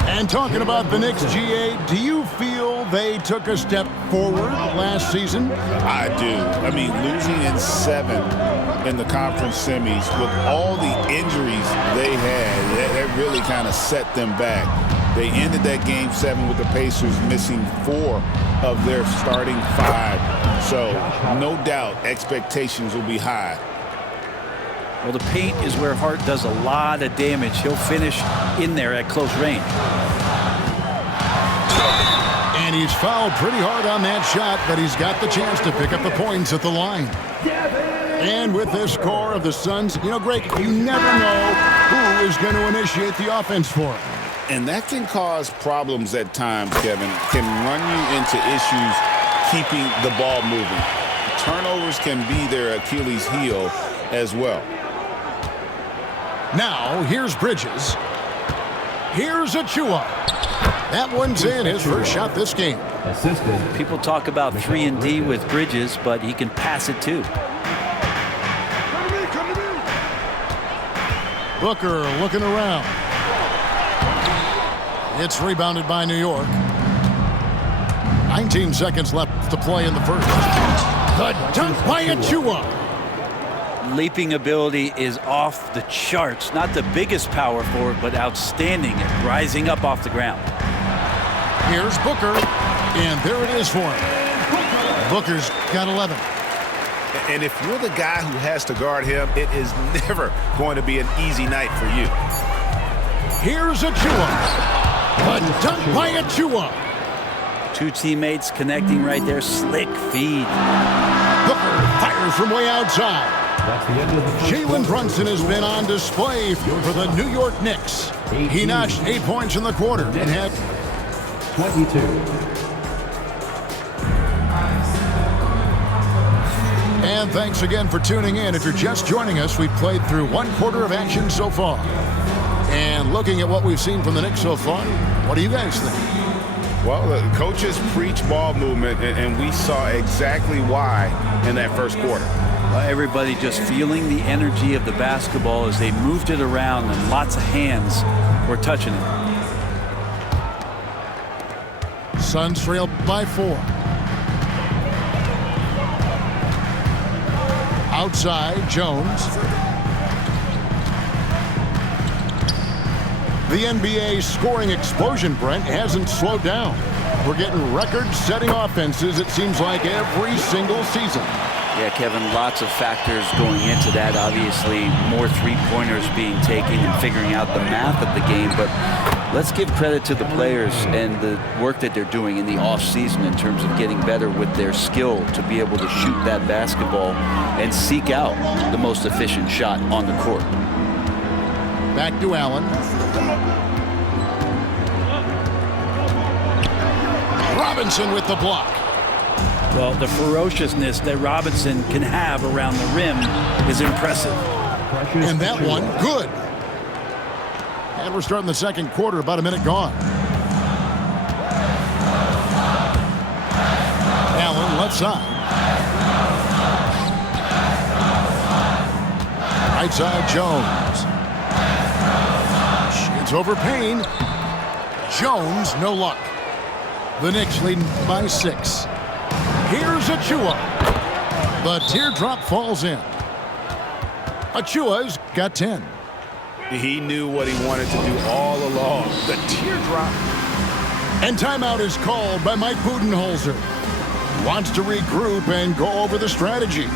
And talking about the Knicks, G.A., do you feel they took a step forward last season? I do. I mean, losing in 7 in the conference semis with all the injuries they had, that really kind of set them back. They ended that game 7 with the Pacers missing 4 of their starting 5. So, no doubt, expectations will be high. Well, the paint is where Hart does a lot of damage. He'll finish in there at close range. And he's fouled pretty hard on that shot, but he's got the chance to pick up the points at the line. And with this core of the Suns, you know, Greg, you never know who is going to initiate the offense for him. And that can cause problems at times, Kevin. Can run you into issues keeping the ball moving. Turnovers can be their Achilles heel as well. Now, here's Bridges. Here's Achua. That one's in, his first shot this game. People talk about 3-and-D with Bridges, but he can pass it too. Booker looking around. It's rebounded by New York. 19 seconds left to play in the first. The dunk by Achua. Leaping ability is off the charts. Not the biggest power forward, but outstanding at rising up off the ground. Here's Booker, and there it is for him. Booker's got 11. And if you're the guy who has to guard him, it is never going to be an easy night for you. Here's Achua. A dunk by Achua. Two teammates connecting right there. Slick feed. Booker fires from way outside. Jalen Brunson has been on display for the New York Knicks. He notched 8 points in the quarter and had 22. And thanks again for tuning in. If you're just joining us, we've played through 1 quarter of action so far. And looking at what we've seen from the Knicks so far, what do you guys think? Well, the coaches preach ball movement, and we saw exactly why in that first quarter. Everybody just feeling the energy of the basketball as they moved it around, and lots of hands were touching it. Suns trail by 4. Outside, Jones. The NBA scoring explosion, Brent, hasn't slowed down. We're getting record-setting offenses, it seems like, every single season. Yeah, Kevin, lots of factors going into that. Obviously, more three-pointers being taken and figuring out the math of the game. But let's give credit to the players and the work that they're doing in the offseason in terms of getting better with their skill to be able to shoot that basketball and seek out the most efficient shot on the court. Back to Allen. Robinson with the block. Well, the ferociousness that Robinson can have around the rim is impressive. And that one, good. And we're starting the second quarter, about a minute gone. Allen, left side. Right side, Jones. Shoots over Payne. Jones, no luck. The Knicks leading by 6. Here's Achua. The teardrop falls in. Achua's got 10. He knew what he wanted to do all along. The teardrop. And timeout is called by Mike Budenholzer. Wants to regroup and go over the strategy.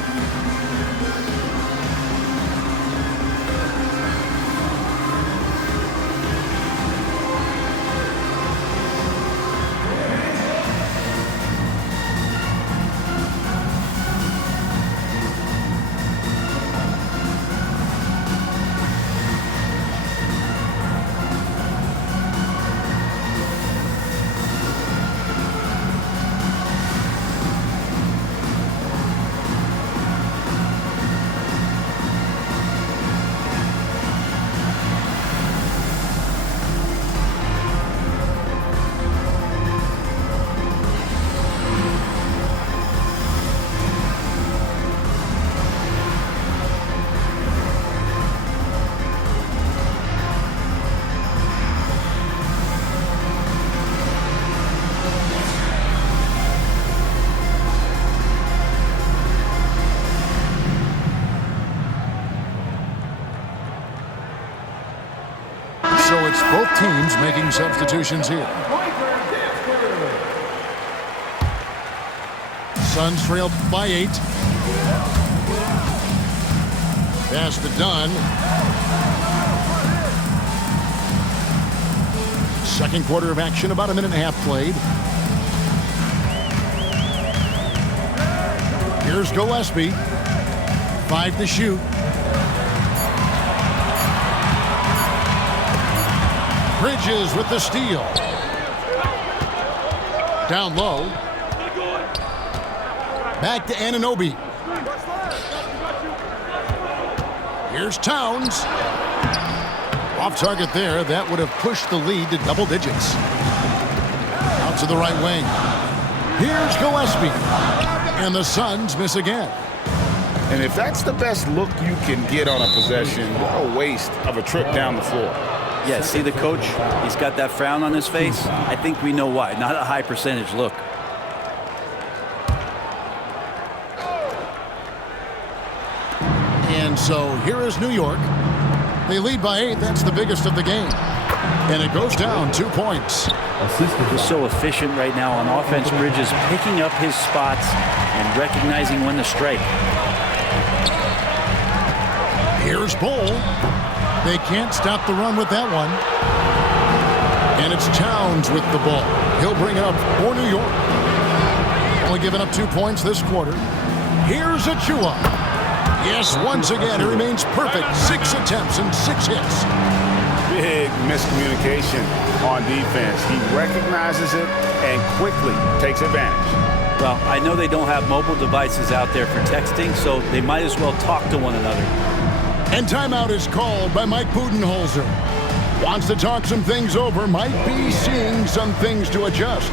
So it's both teams making substitutions here. Suns trail by 8. Pass to Dunn. Second quarter of action, about a minute and a half played. Here's Gillespie. 5 to shoot. Bridges with the steal. Down low. Back to Anunoby. Here's Towns. Off target there. That would have pushed the lead to double digits. Out to the right wing. Here's Gillespie. And the Suns miss again. And if that's the best look you can get on a possession, what a waste of a trip down the floor. Yeah, see the coach? He's got that frown on his face. I think we know why. Not a high percentage look. And so here is New York. They lead by 8. That's the biggest of the game. And it goes down 2 points. He's so efficient right now on offense. Bridges picking up his spots and recognizing when to strike. Here's Bull. They can't stop the run with that one. And it's Towns with the ball. He'll bring it up for New York. Only giving up 2 points this quarter. Here's Achua. Yes, once again, he remains perfect. 6 attempts and 6 hits. Big miscommunication on defense. He recognizes it and quickly takes advantage. Well, I know they don't have mobile devices out there for texting, so they might as well talk to one another. And timeout is called by Mike Budenholzer. Wants to talk some things over, might be seeing some things to adjust.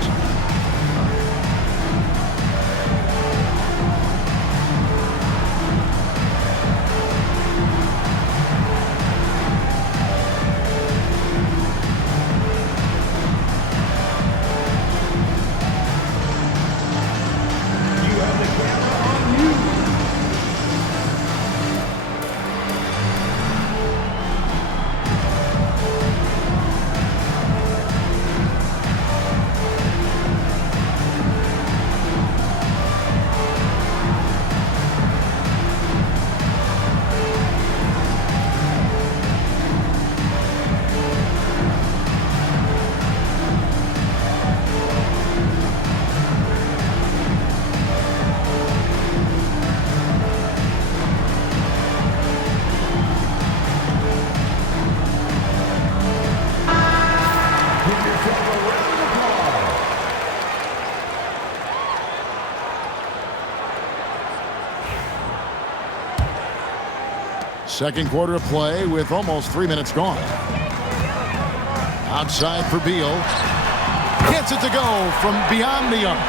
Second quarter of play with almost 3 minutes gone. Outside for Beal. Gets it to go from beyond the arc.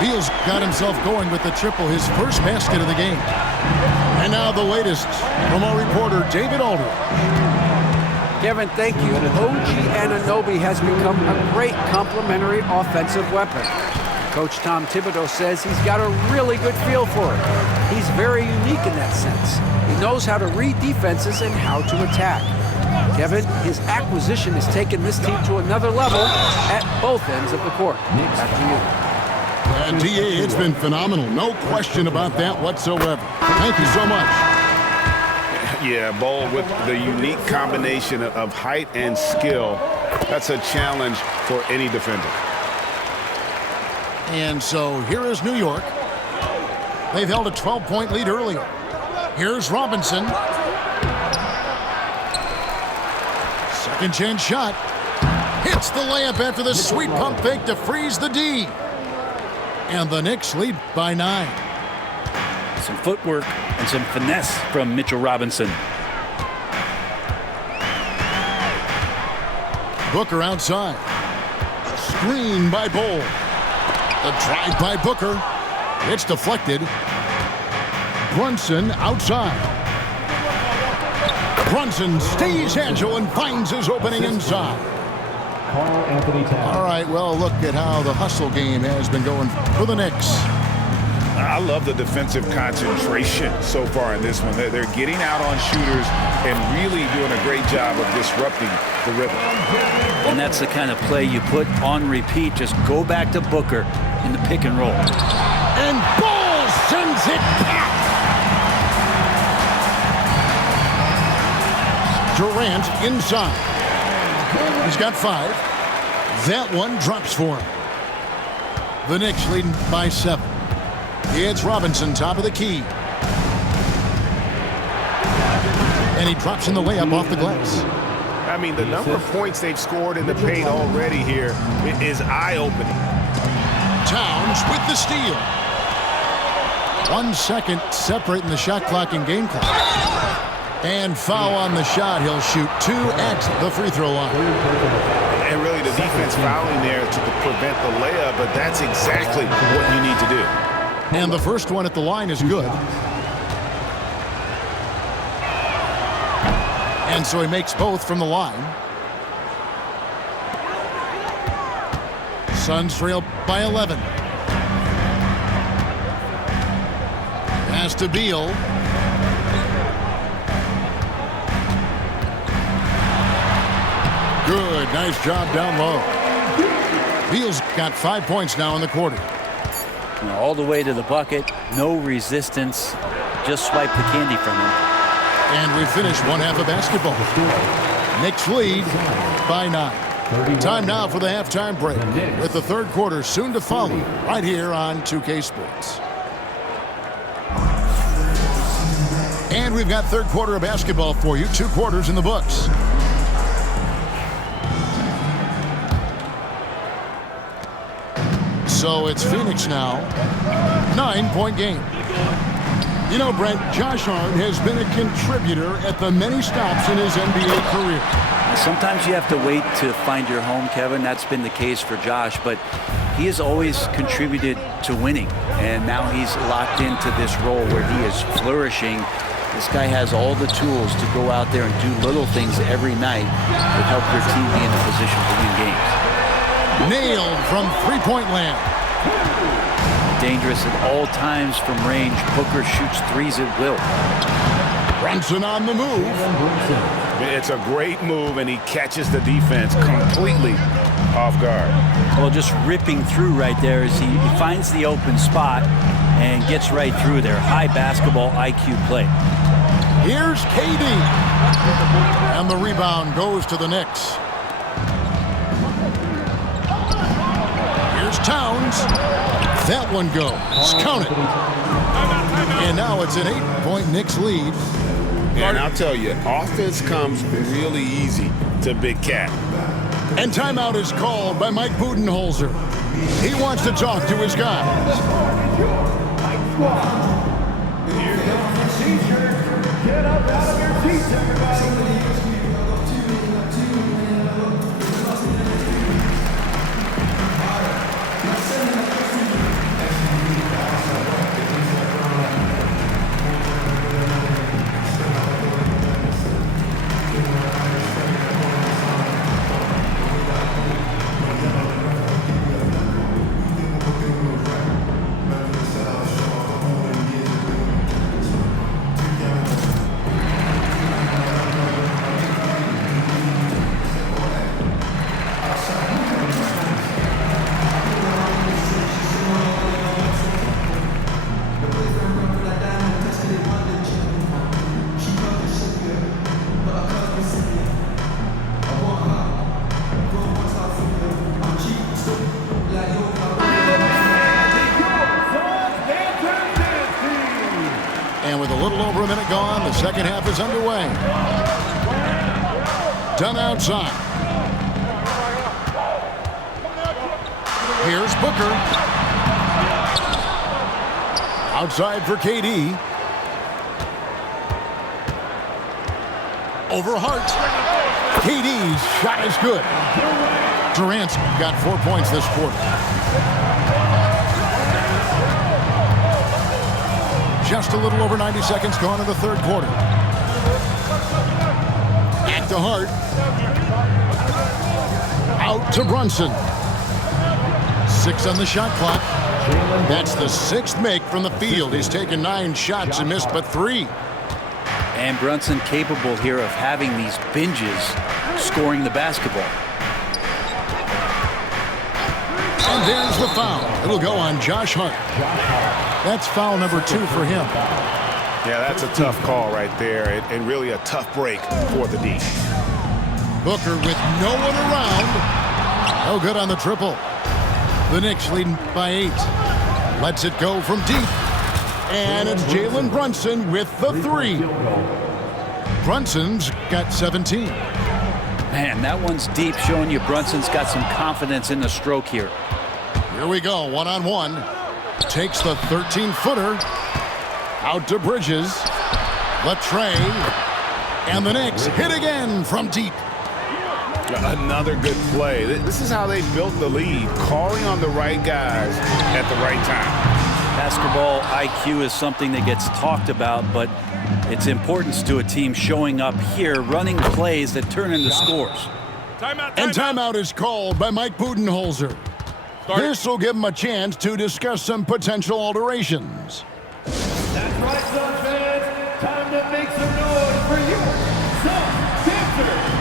Beal's got himself going with the triple, his first basket of the game. And now the latest from our reporter, David Aldridge. Kevin, thank you. OG Anunoby has become a great complementary offensive weapon. Coach Tom Thibodeau says he's got a really good feel for it. He's very unique in that sense. He knows how to read defenses and how to attack. Kevin, his acquisition has taken this team to another level at both ends of the court. Back to you. And DA, it's been phenomenal. No question about that whatsoever. Thank you so much. Yeah, Bull, with the unique combination of height and skill, that's a challenge for any defender. And so here is New York. They've held a 12-point lead earlier. Here's Robinson. Second chance shot. Hits the layup after the sweet pump fake to freeze the D. And the Knicks lead by 9. Some footwork and some finesse from Mitchell Robinson. Booker outside. Screen by Bull. The drive by Booker. It's deflected. Brunson outside. Brunson stays agile and finds his opening inside. All right, well, look at how the hustle game has been going for the Knicks. I love the defensive concentration so far in this one. They're getting out on shooters and really doing a great job of disrupting the rhythm. And that's the kind of play you put on repeat. Just go back to Booker in the pick and roll. And Bull sends it back. Durant inside. He's got 5. That one drops for him. The Knicks leading by 7. It's Robinson, top of the key. And he drops in the layup off the glass. I mean, the number of points they've scored in the paint already here is eye-opening. Towns with the steal. 1 second separating the shot clock and game clock. And foul on the shot. He'll shoot 2 at the free throw line. And really the defense fouling there to prevent the layup, but that's exactly what you need to do. And the first one at the line is good. And so he makes both from the line. Suns trail by 11. Pass to Beal. Good, nice job down low. Beal's got 5 points now in the quarter. All the way to the bucket, no resistance. Just swipe the candy from him. And we finish one half of basketball. Knicks lead by 9. Time now for the halftime break, with the third quarter soon to follow, right here on 2K Sports. And we've got third quarter of basketball for you, 2 quarters in the books. So it's Phoenix now, 9-point game. You know, Brent, Josh Hart has been a contributor at the many stops in his NBA career. Sometimes you have to wait to find your home, Kevin. That's been the case for Josh, but he has always contributed to winning, and now he's locked into this role where he is flourishing. This guy has all the tools to go out there and do little things every night that help your team be in a position to win games. Nailed from three-point land. Dangerous at all times from range. Booker shoots threes at will. Brunson on the move. It's a great move, and he catches the defense completely off guard. Well, just ripping through right there as he finds the open spot and gets right through there. High basketball IQ play. Here's KD. And the rebound goes to the Knicks. Here's Towns. That one goes. Count it. And now it's an 8-point Knicks lead. And I'll tell you, offense comes really easy to Big Cat. And timeout is called by Mike Budenholzer. He wants to talk to his guys. Here comes the teacher. Get up out of your seats, everybody. And with a little over a minute gone, the second half is underway. Done outside. Here's Booker. Outside for KD. Over Hart. KD's shot is good. Durant's got 4 points this quarter. Just a little over 90 seconds gone in the third quarter. Back to Hart. Out to Brunson. 6 on the shot clock. That's the 6th make from the field. He's taken 9 shots and missed but 3. And Brunson capable here of having these binges, scoring the basketball. And there's the foul. It'll go on Josh Hart. That's foul number 2 for him. Yeah, that's a tough call right there, and really a tough break for the D. Booker with no one around. No good on the triple. The Knicks leading by 8. Lets it go from deep. And it's Jalen Brunson with the 3. Brunson's got 17. Man, that one's deep, showing you Brunson's got some confidence in the stroke here. Here we go, one-on-one. Takes the 13-footer. Out to Bridges. Latrey. And the Knicks hit again from deep. Another good play. This is how they built the lead, calling on the right guys at the right time. Basketball IQ is something that gets talked about, but its importance to a team showing up here, running plays that turn into scores. And timeout is called by Mike Budenholzer. This will give him a chance to discuss some potential alterations. That's right, Suns fans. Time to make some noise for you, Suns dancers.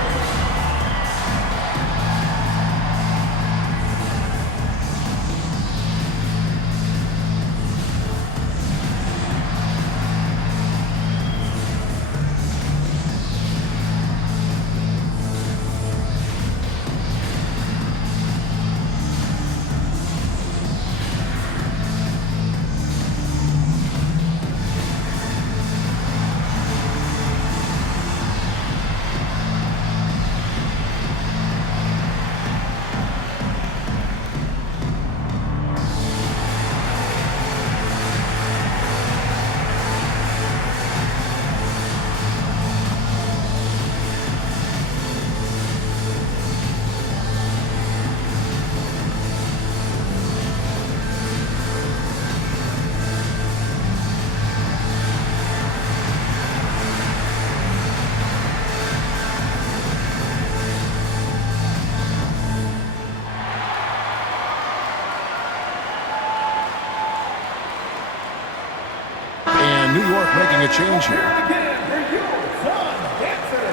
New York making a change here. Again, for your son, Dancer.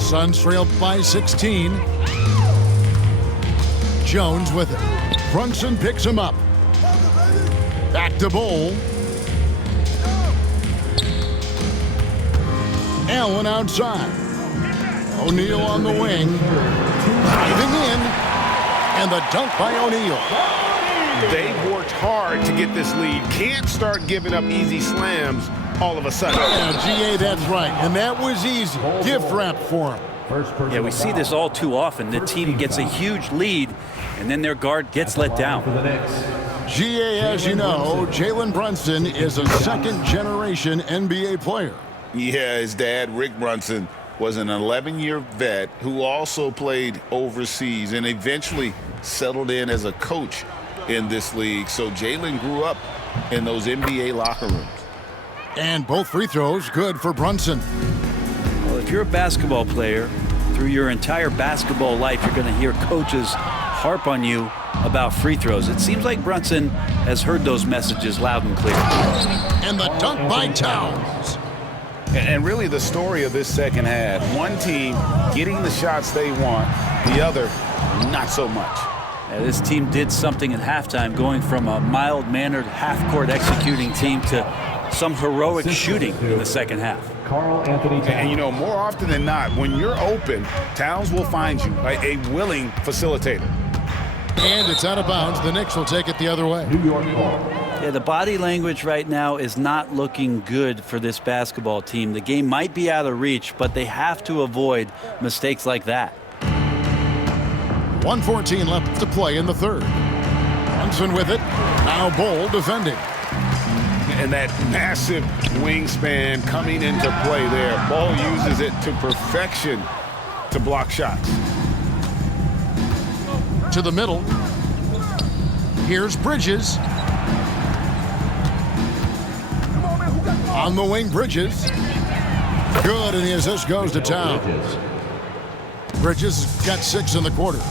Suns trail by 16. Jones with it. Brunson picks him up. Back to Bowl. Allen outside. O'Neal on the wing. Diving in. And the dunk by O'Neal. They've worked hard to get this lead. Can't start giving up easy slams all of a sudden. Yeah, GA, that's right. And that was easy. Gift wrap for him. Yeah, we see this all too often. The team gets a huge lead, and then their guard gets let down. GA, as you know, Jalen Brunson is a second-generation NBA player. Yeah, his dad, Rick Brunson, was an 11-year vet who also played overseas and eventually settled in as a coach in this league. So Jalen grew up in those NBA locker rooms. And both free throws good for Brunson. Well, if you're a basketball player, through your entire basketball life, you're going to hear coaches harp on you about free throws. It seems like Brunson has heard those messages loud and clear. And the dunk by Towns. And really the story of this second half, one team getting the shots they want, the other not so much. This team did something at halftime, going from a mild-mannered half-court executing team to some heroic shooting in the second half. And you know, more often than not, when you're open, Towns will find you, a willing facilitator. And it's out of bounds. The Knicks will take it the other way. Yeah, the body language right now is not looking good for this basketball team. The game might be out of reach, but they have to avoid mistakes like that. 1:14 left to play in the third. Brunson with it. Now Bowl defending. And that massive wingspan coming into play there. Ball uses it to perfection to block shots. To the middle. Here's Bridges. On the wing, Bridges. Good, and the assist goes to Towns. Bridges got 6 in the quarter.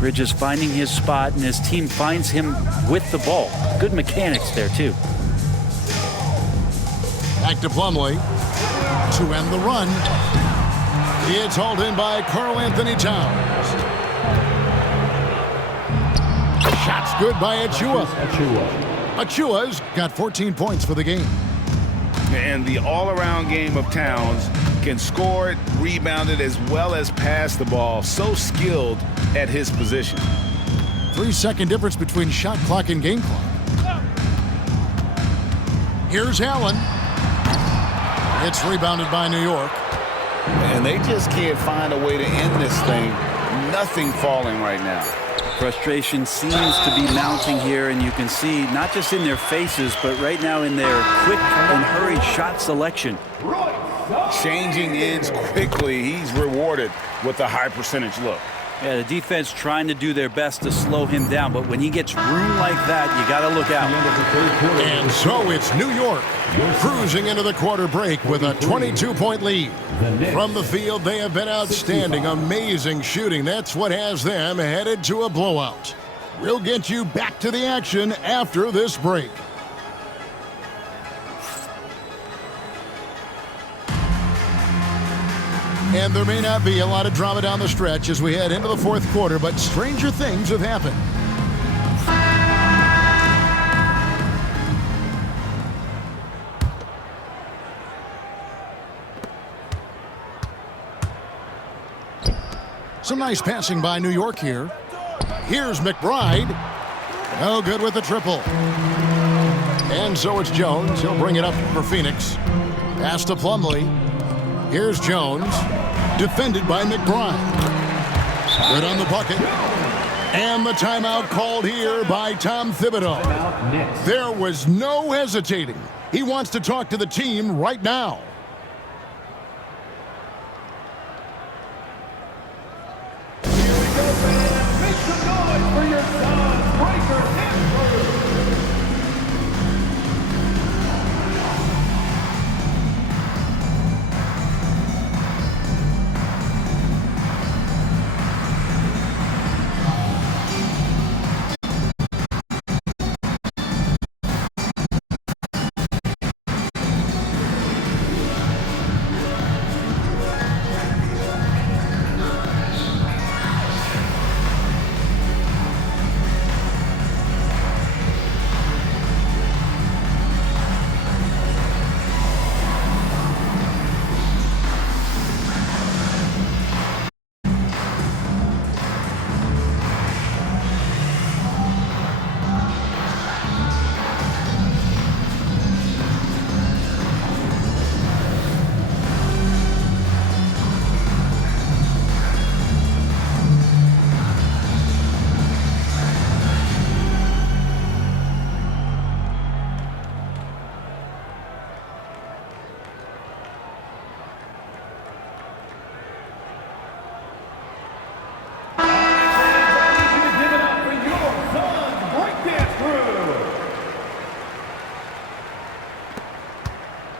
Bridges finding his spot, and his team finds him with the ball. Good mechanics there, too. Back to Plumlee to end the run. It's hauled in by Karl Anthony Towns. Shots good by Achua. Achua's got 14 points for the game. And the all-around game of Towns can score it, rebound it, as well as pass the ball. So skilled at his position. 3-second difference between shot clock and game clock. Here's Allen. It's rebounded by New York. And they just can't find a way to end this thing. Nothing falling right now. Frustration seems to be mounting here, and you can see not just in their faces, but right now in their quick and hurried shot selection. Changing ends quickly. He's rewarded with a high percentage look. Yeah, the defense trying to do their best to slow him down, but when he gets room like that, you got to look out. And so it's New York cruising into the quarter break with a 22-point lead. From the field, they have been outstanding, amazing shooting. That's what has them headed to a blowout. We'll get you back to the action after this break. And there may not be a lot of drama down the stretch as we head into the fourth quarter, but stranger things have happened. Some nice passing by New York here. Here's McBride. No good with the triple. And so it's Jones. He'll bring it up for Phoenix. Pass to Plumlee. Here's Jones. Defended by McBride. Good on the bucket. And the timeout called here by Tom Thibodeau. There was no hesitating. He wants to talk to the team right now. Make some noise for your son, Breaker Andrew.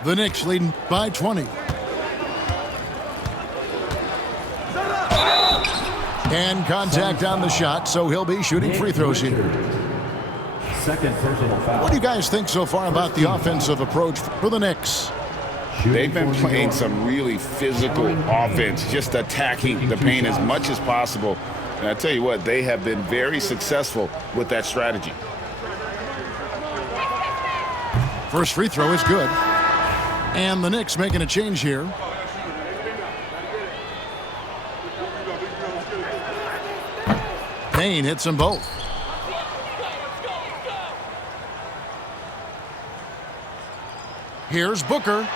The Knicks leading by 20. And contact on the shot, so he'll be shooting free throws here. Second personal foul. What do you guys think so far about the offensive approach for the Knicks? They've been playing some really physical offense, just attacking the paint as much as possible. And I tell you what, they have been very successful with that strategy. First free throw is good. And the Knicks making a change here. Payne hits them both. Here's Booker.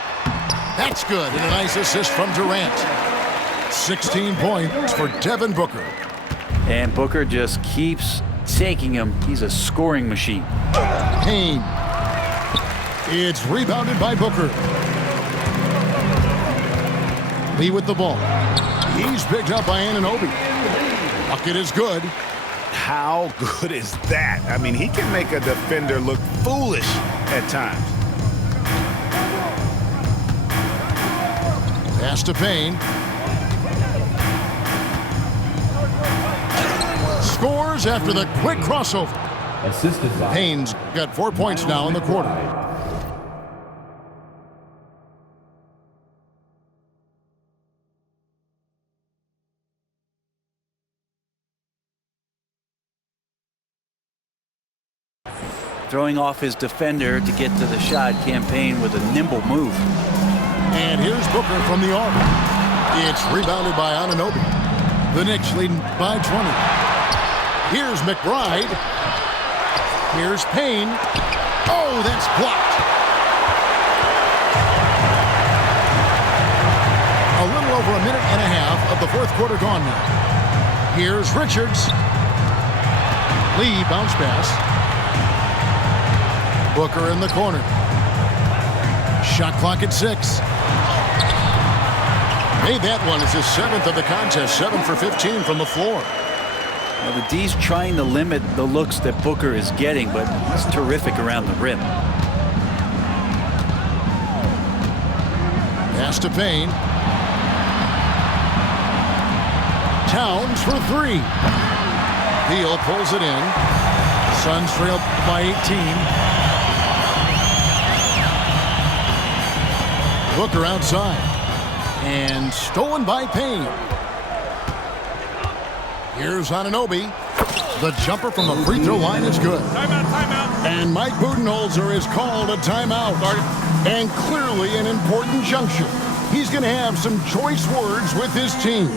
That's good, and a nice assist from Durant. 16 points for Devin Booker. And Booker just keeps taking him. He's a scoring machine. Payne. It's rebounded by Booker. Lee with the ball. He's picked up by Anunoby. Bucket is good. How good is that? I mean, he can make a defender look foolish at times. Pass to Payne. Scores after the quick crossover. Assisted by Payne's got 4 points now in the quarter. Throwing off his defender to get to the shot. Campaign with a nimble move. And here's Booker from the arc. It's rebounded by Anunoby. The Knicks leading by 20. Here's McBride. Here's Payne. Oh, that's blocked. A little over a minute and a half of the fourth quarter gone now. Here's Richards. Lee bounce pass. Booker in the corner. Shot clock at 6. Made that one. It's his 7th of the contest. 7 for 15 from the floor. Well, the D's trying to limit the looks that Booker is getting, but he's terrific around the rim. Pass to Payne. Towns for 3. Beal pulls it in. Suns trail by 18. Booker outside. And stolen by Payne. Here's Anunoby. The jumper from the free throw line is good. Timeout, timeout. And Mike Budenholzer is called a timeout. And clearly an important juncture. He's going to have some choice words with his team.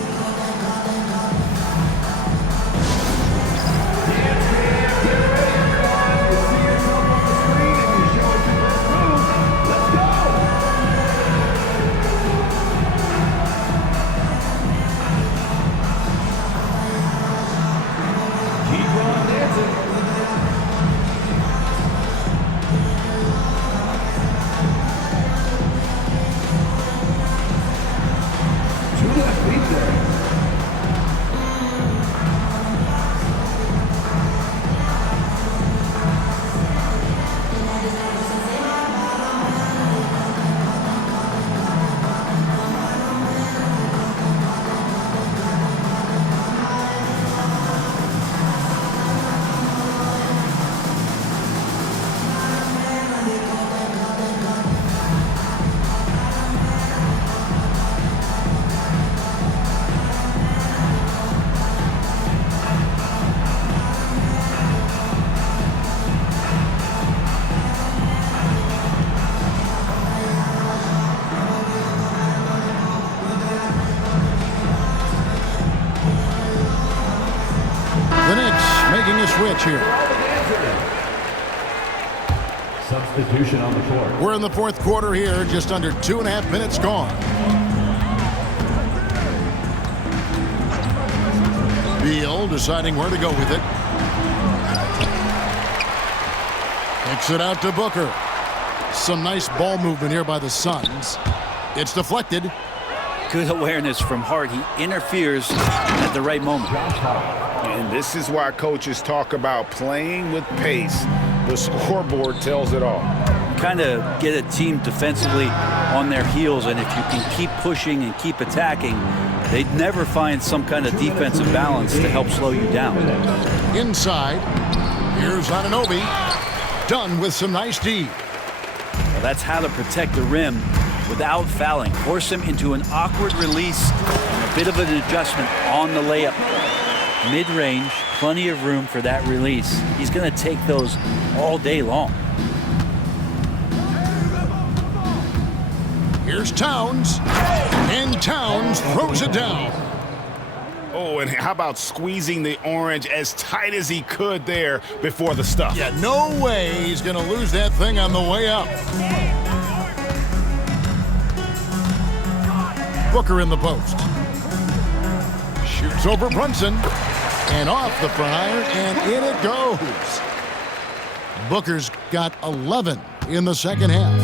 Switch here. Substitution on the court. We're in the fourth quarter here, just under 2.5 minutes gone. Beal deciding where to go with it. Kicks it out to Booker. Some nice ball movement here by the Suns. It's deflected. Good awareness from Hart. He interferes at the right moment. And this is why coaches talk about playing with pace. The scoreboard tells it all. kind of get a team defensively on their heels, and if you can keep pushing and keep attacking, they'd never find some kind of defensive balance to help slow you down. Inside, here's Anunoby, done with some nice D. Well, that's how to protect the rim without fouling. Force him into an awkward release and a bit of an adjustment on the layup. Mid-range, plenty of room for that release. He's going to take those all day long. Here's Towns, and Towns throws it down. Oh, and how about squeezing the orange as tight as he could there before the stuff? Yeah, no way he's going to lose that thing on the way up. Booker in the post. Shoots over Brunson, and off the front iron, and in it goes. Booker's got 11 in the second half.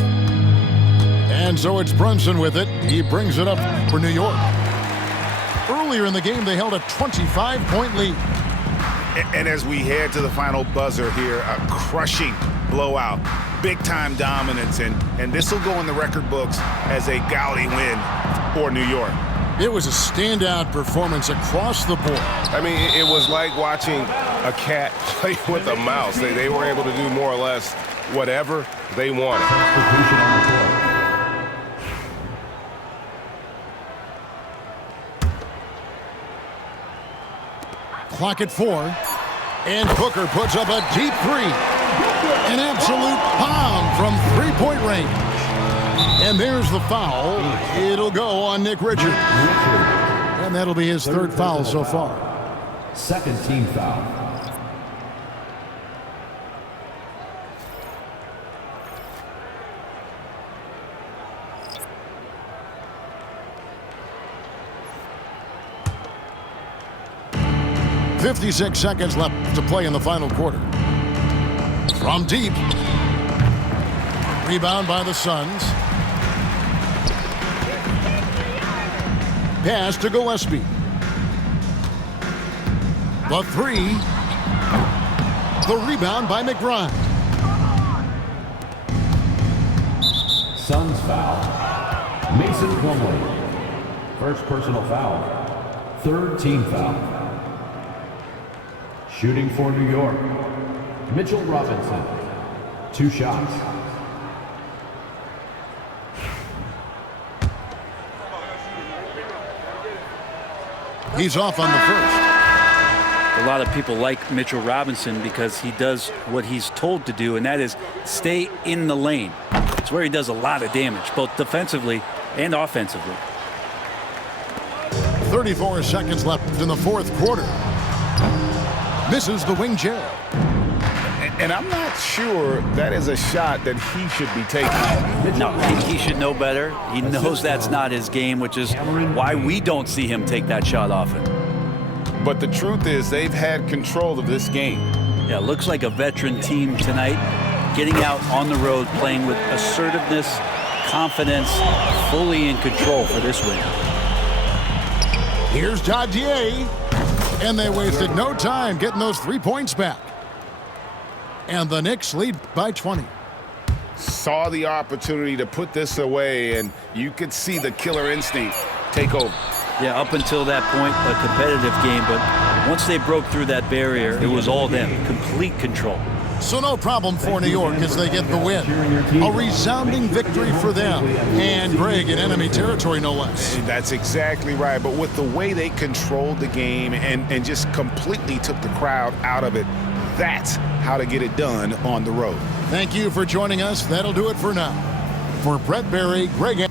And so it's Brunson with it. He brings it up for New York. Earlier in the game, they held a 25-point lead. And as we head to the final buzzer here, a crushing blowout, big-time dominance, and this will go in the record books as a gaudy win for New York. It was a standout performance across the board. I mean, it was like watching a cat play with a mouse. They were able to do more or less whatever they wanted. Clock at 4, and Booker puts up a deep three. An absolute bomb from three-point range. And there's the foul. It'll go on Nick Richards. And that'll be his third foul so far. Second team foul. .56 seconds left to play in the final quarter. From deep. Rebound by the Suns. Pass to Gillespie. The three. The rebound by McBride. Suns foul. Mason Plumlee. First personal foul. Third team foul. Shooting for New York, Mitchell Robinson. 2 shots. He's off on the first. A lot of people like Mitchell Robinson because he does what he's told to do, and that is stay in the lane. It's where he does a lot of damage, both defensively and offensively. 34 seconds left in the fourth quarter. Misses the wing chair. And I'm not sure that is a shot that he should be taking. No, he should know better. He knows that's not his game, which is why we don't see him take that shot often. But the truth is they've had control of this game. Yeah, looks like a veteran team tonight, getting out on the road, playing with assertiveness, confidence, fully in control for this win. Here's Dadier. And they wasted no time getting those 3 points back. And the Knicks lead by 20. Saw the opportunity to put this away, and you could see the killer instinct take over. Yeah, up until that point, a competitive game, but once they broke through that barrier, it was all them, complete control. So no problem for New York as they get the win. A resounding victory for them. And Greg in enemy territory, no less. That's exactly right. But with the way they controlled the game and just completely took the crowd out of it, that's how to get it done on the road. Thank you for joining us. That'll do it for now. For Brett Berry, Greg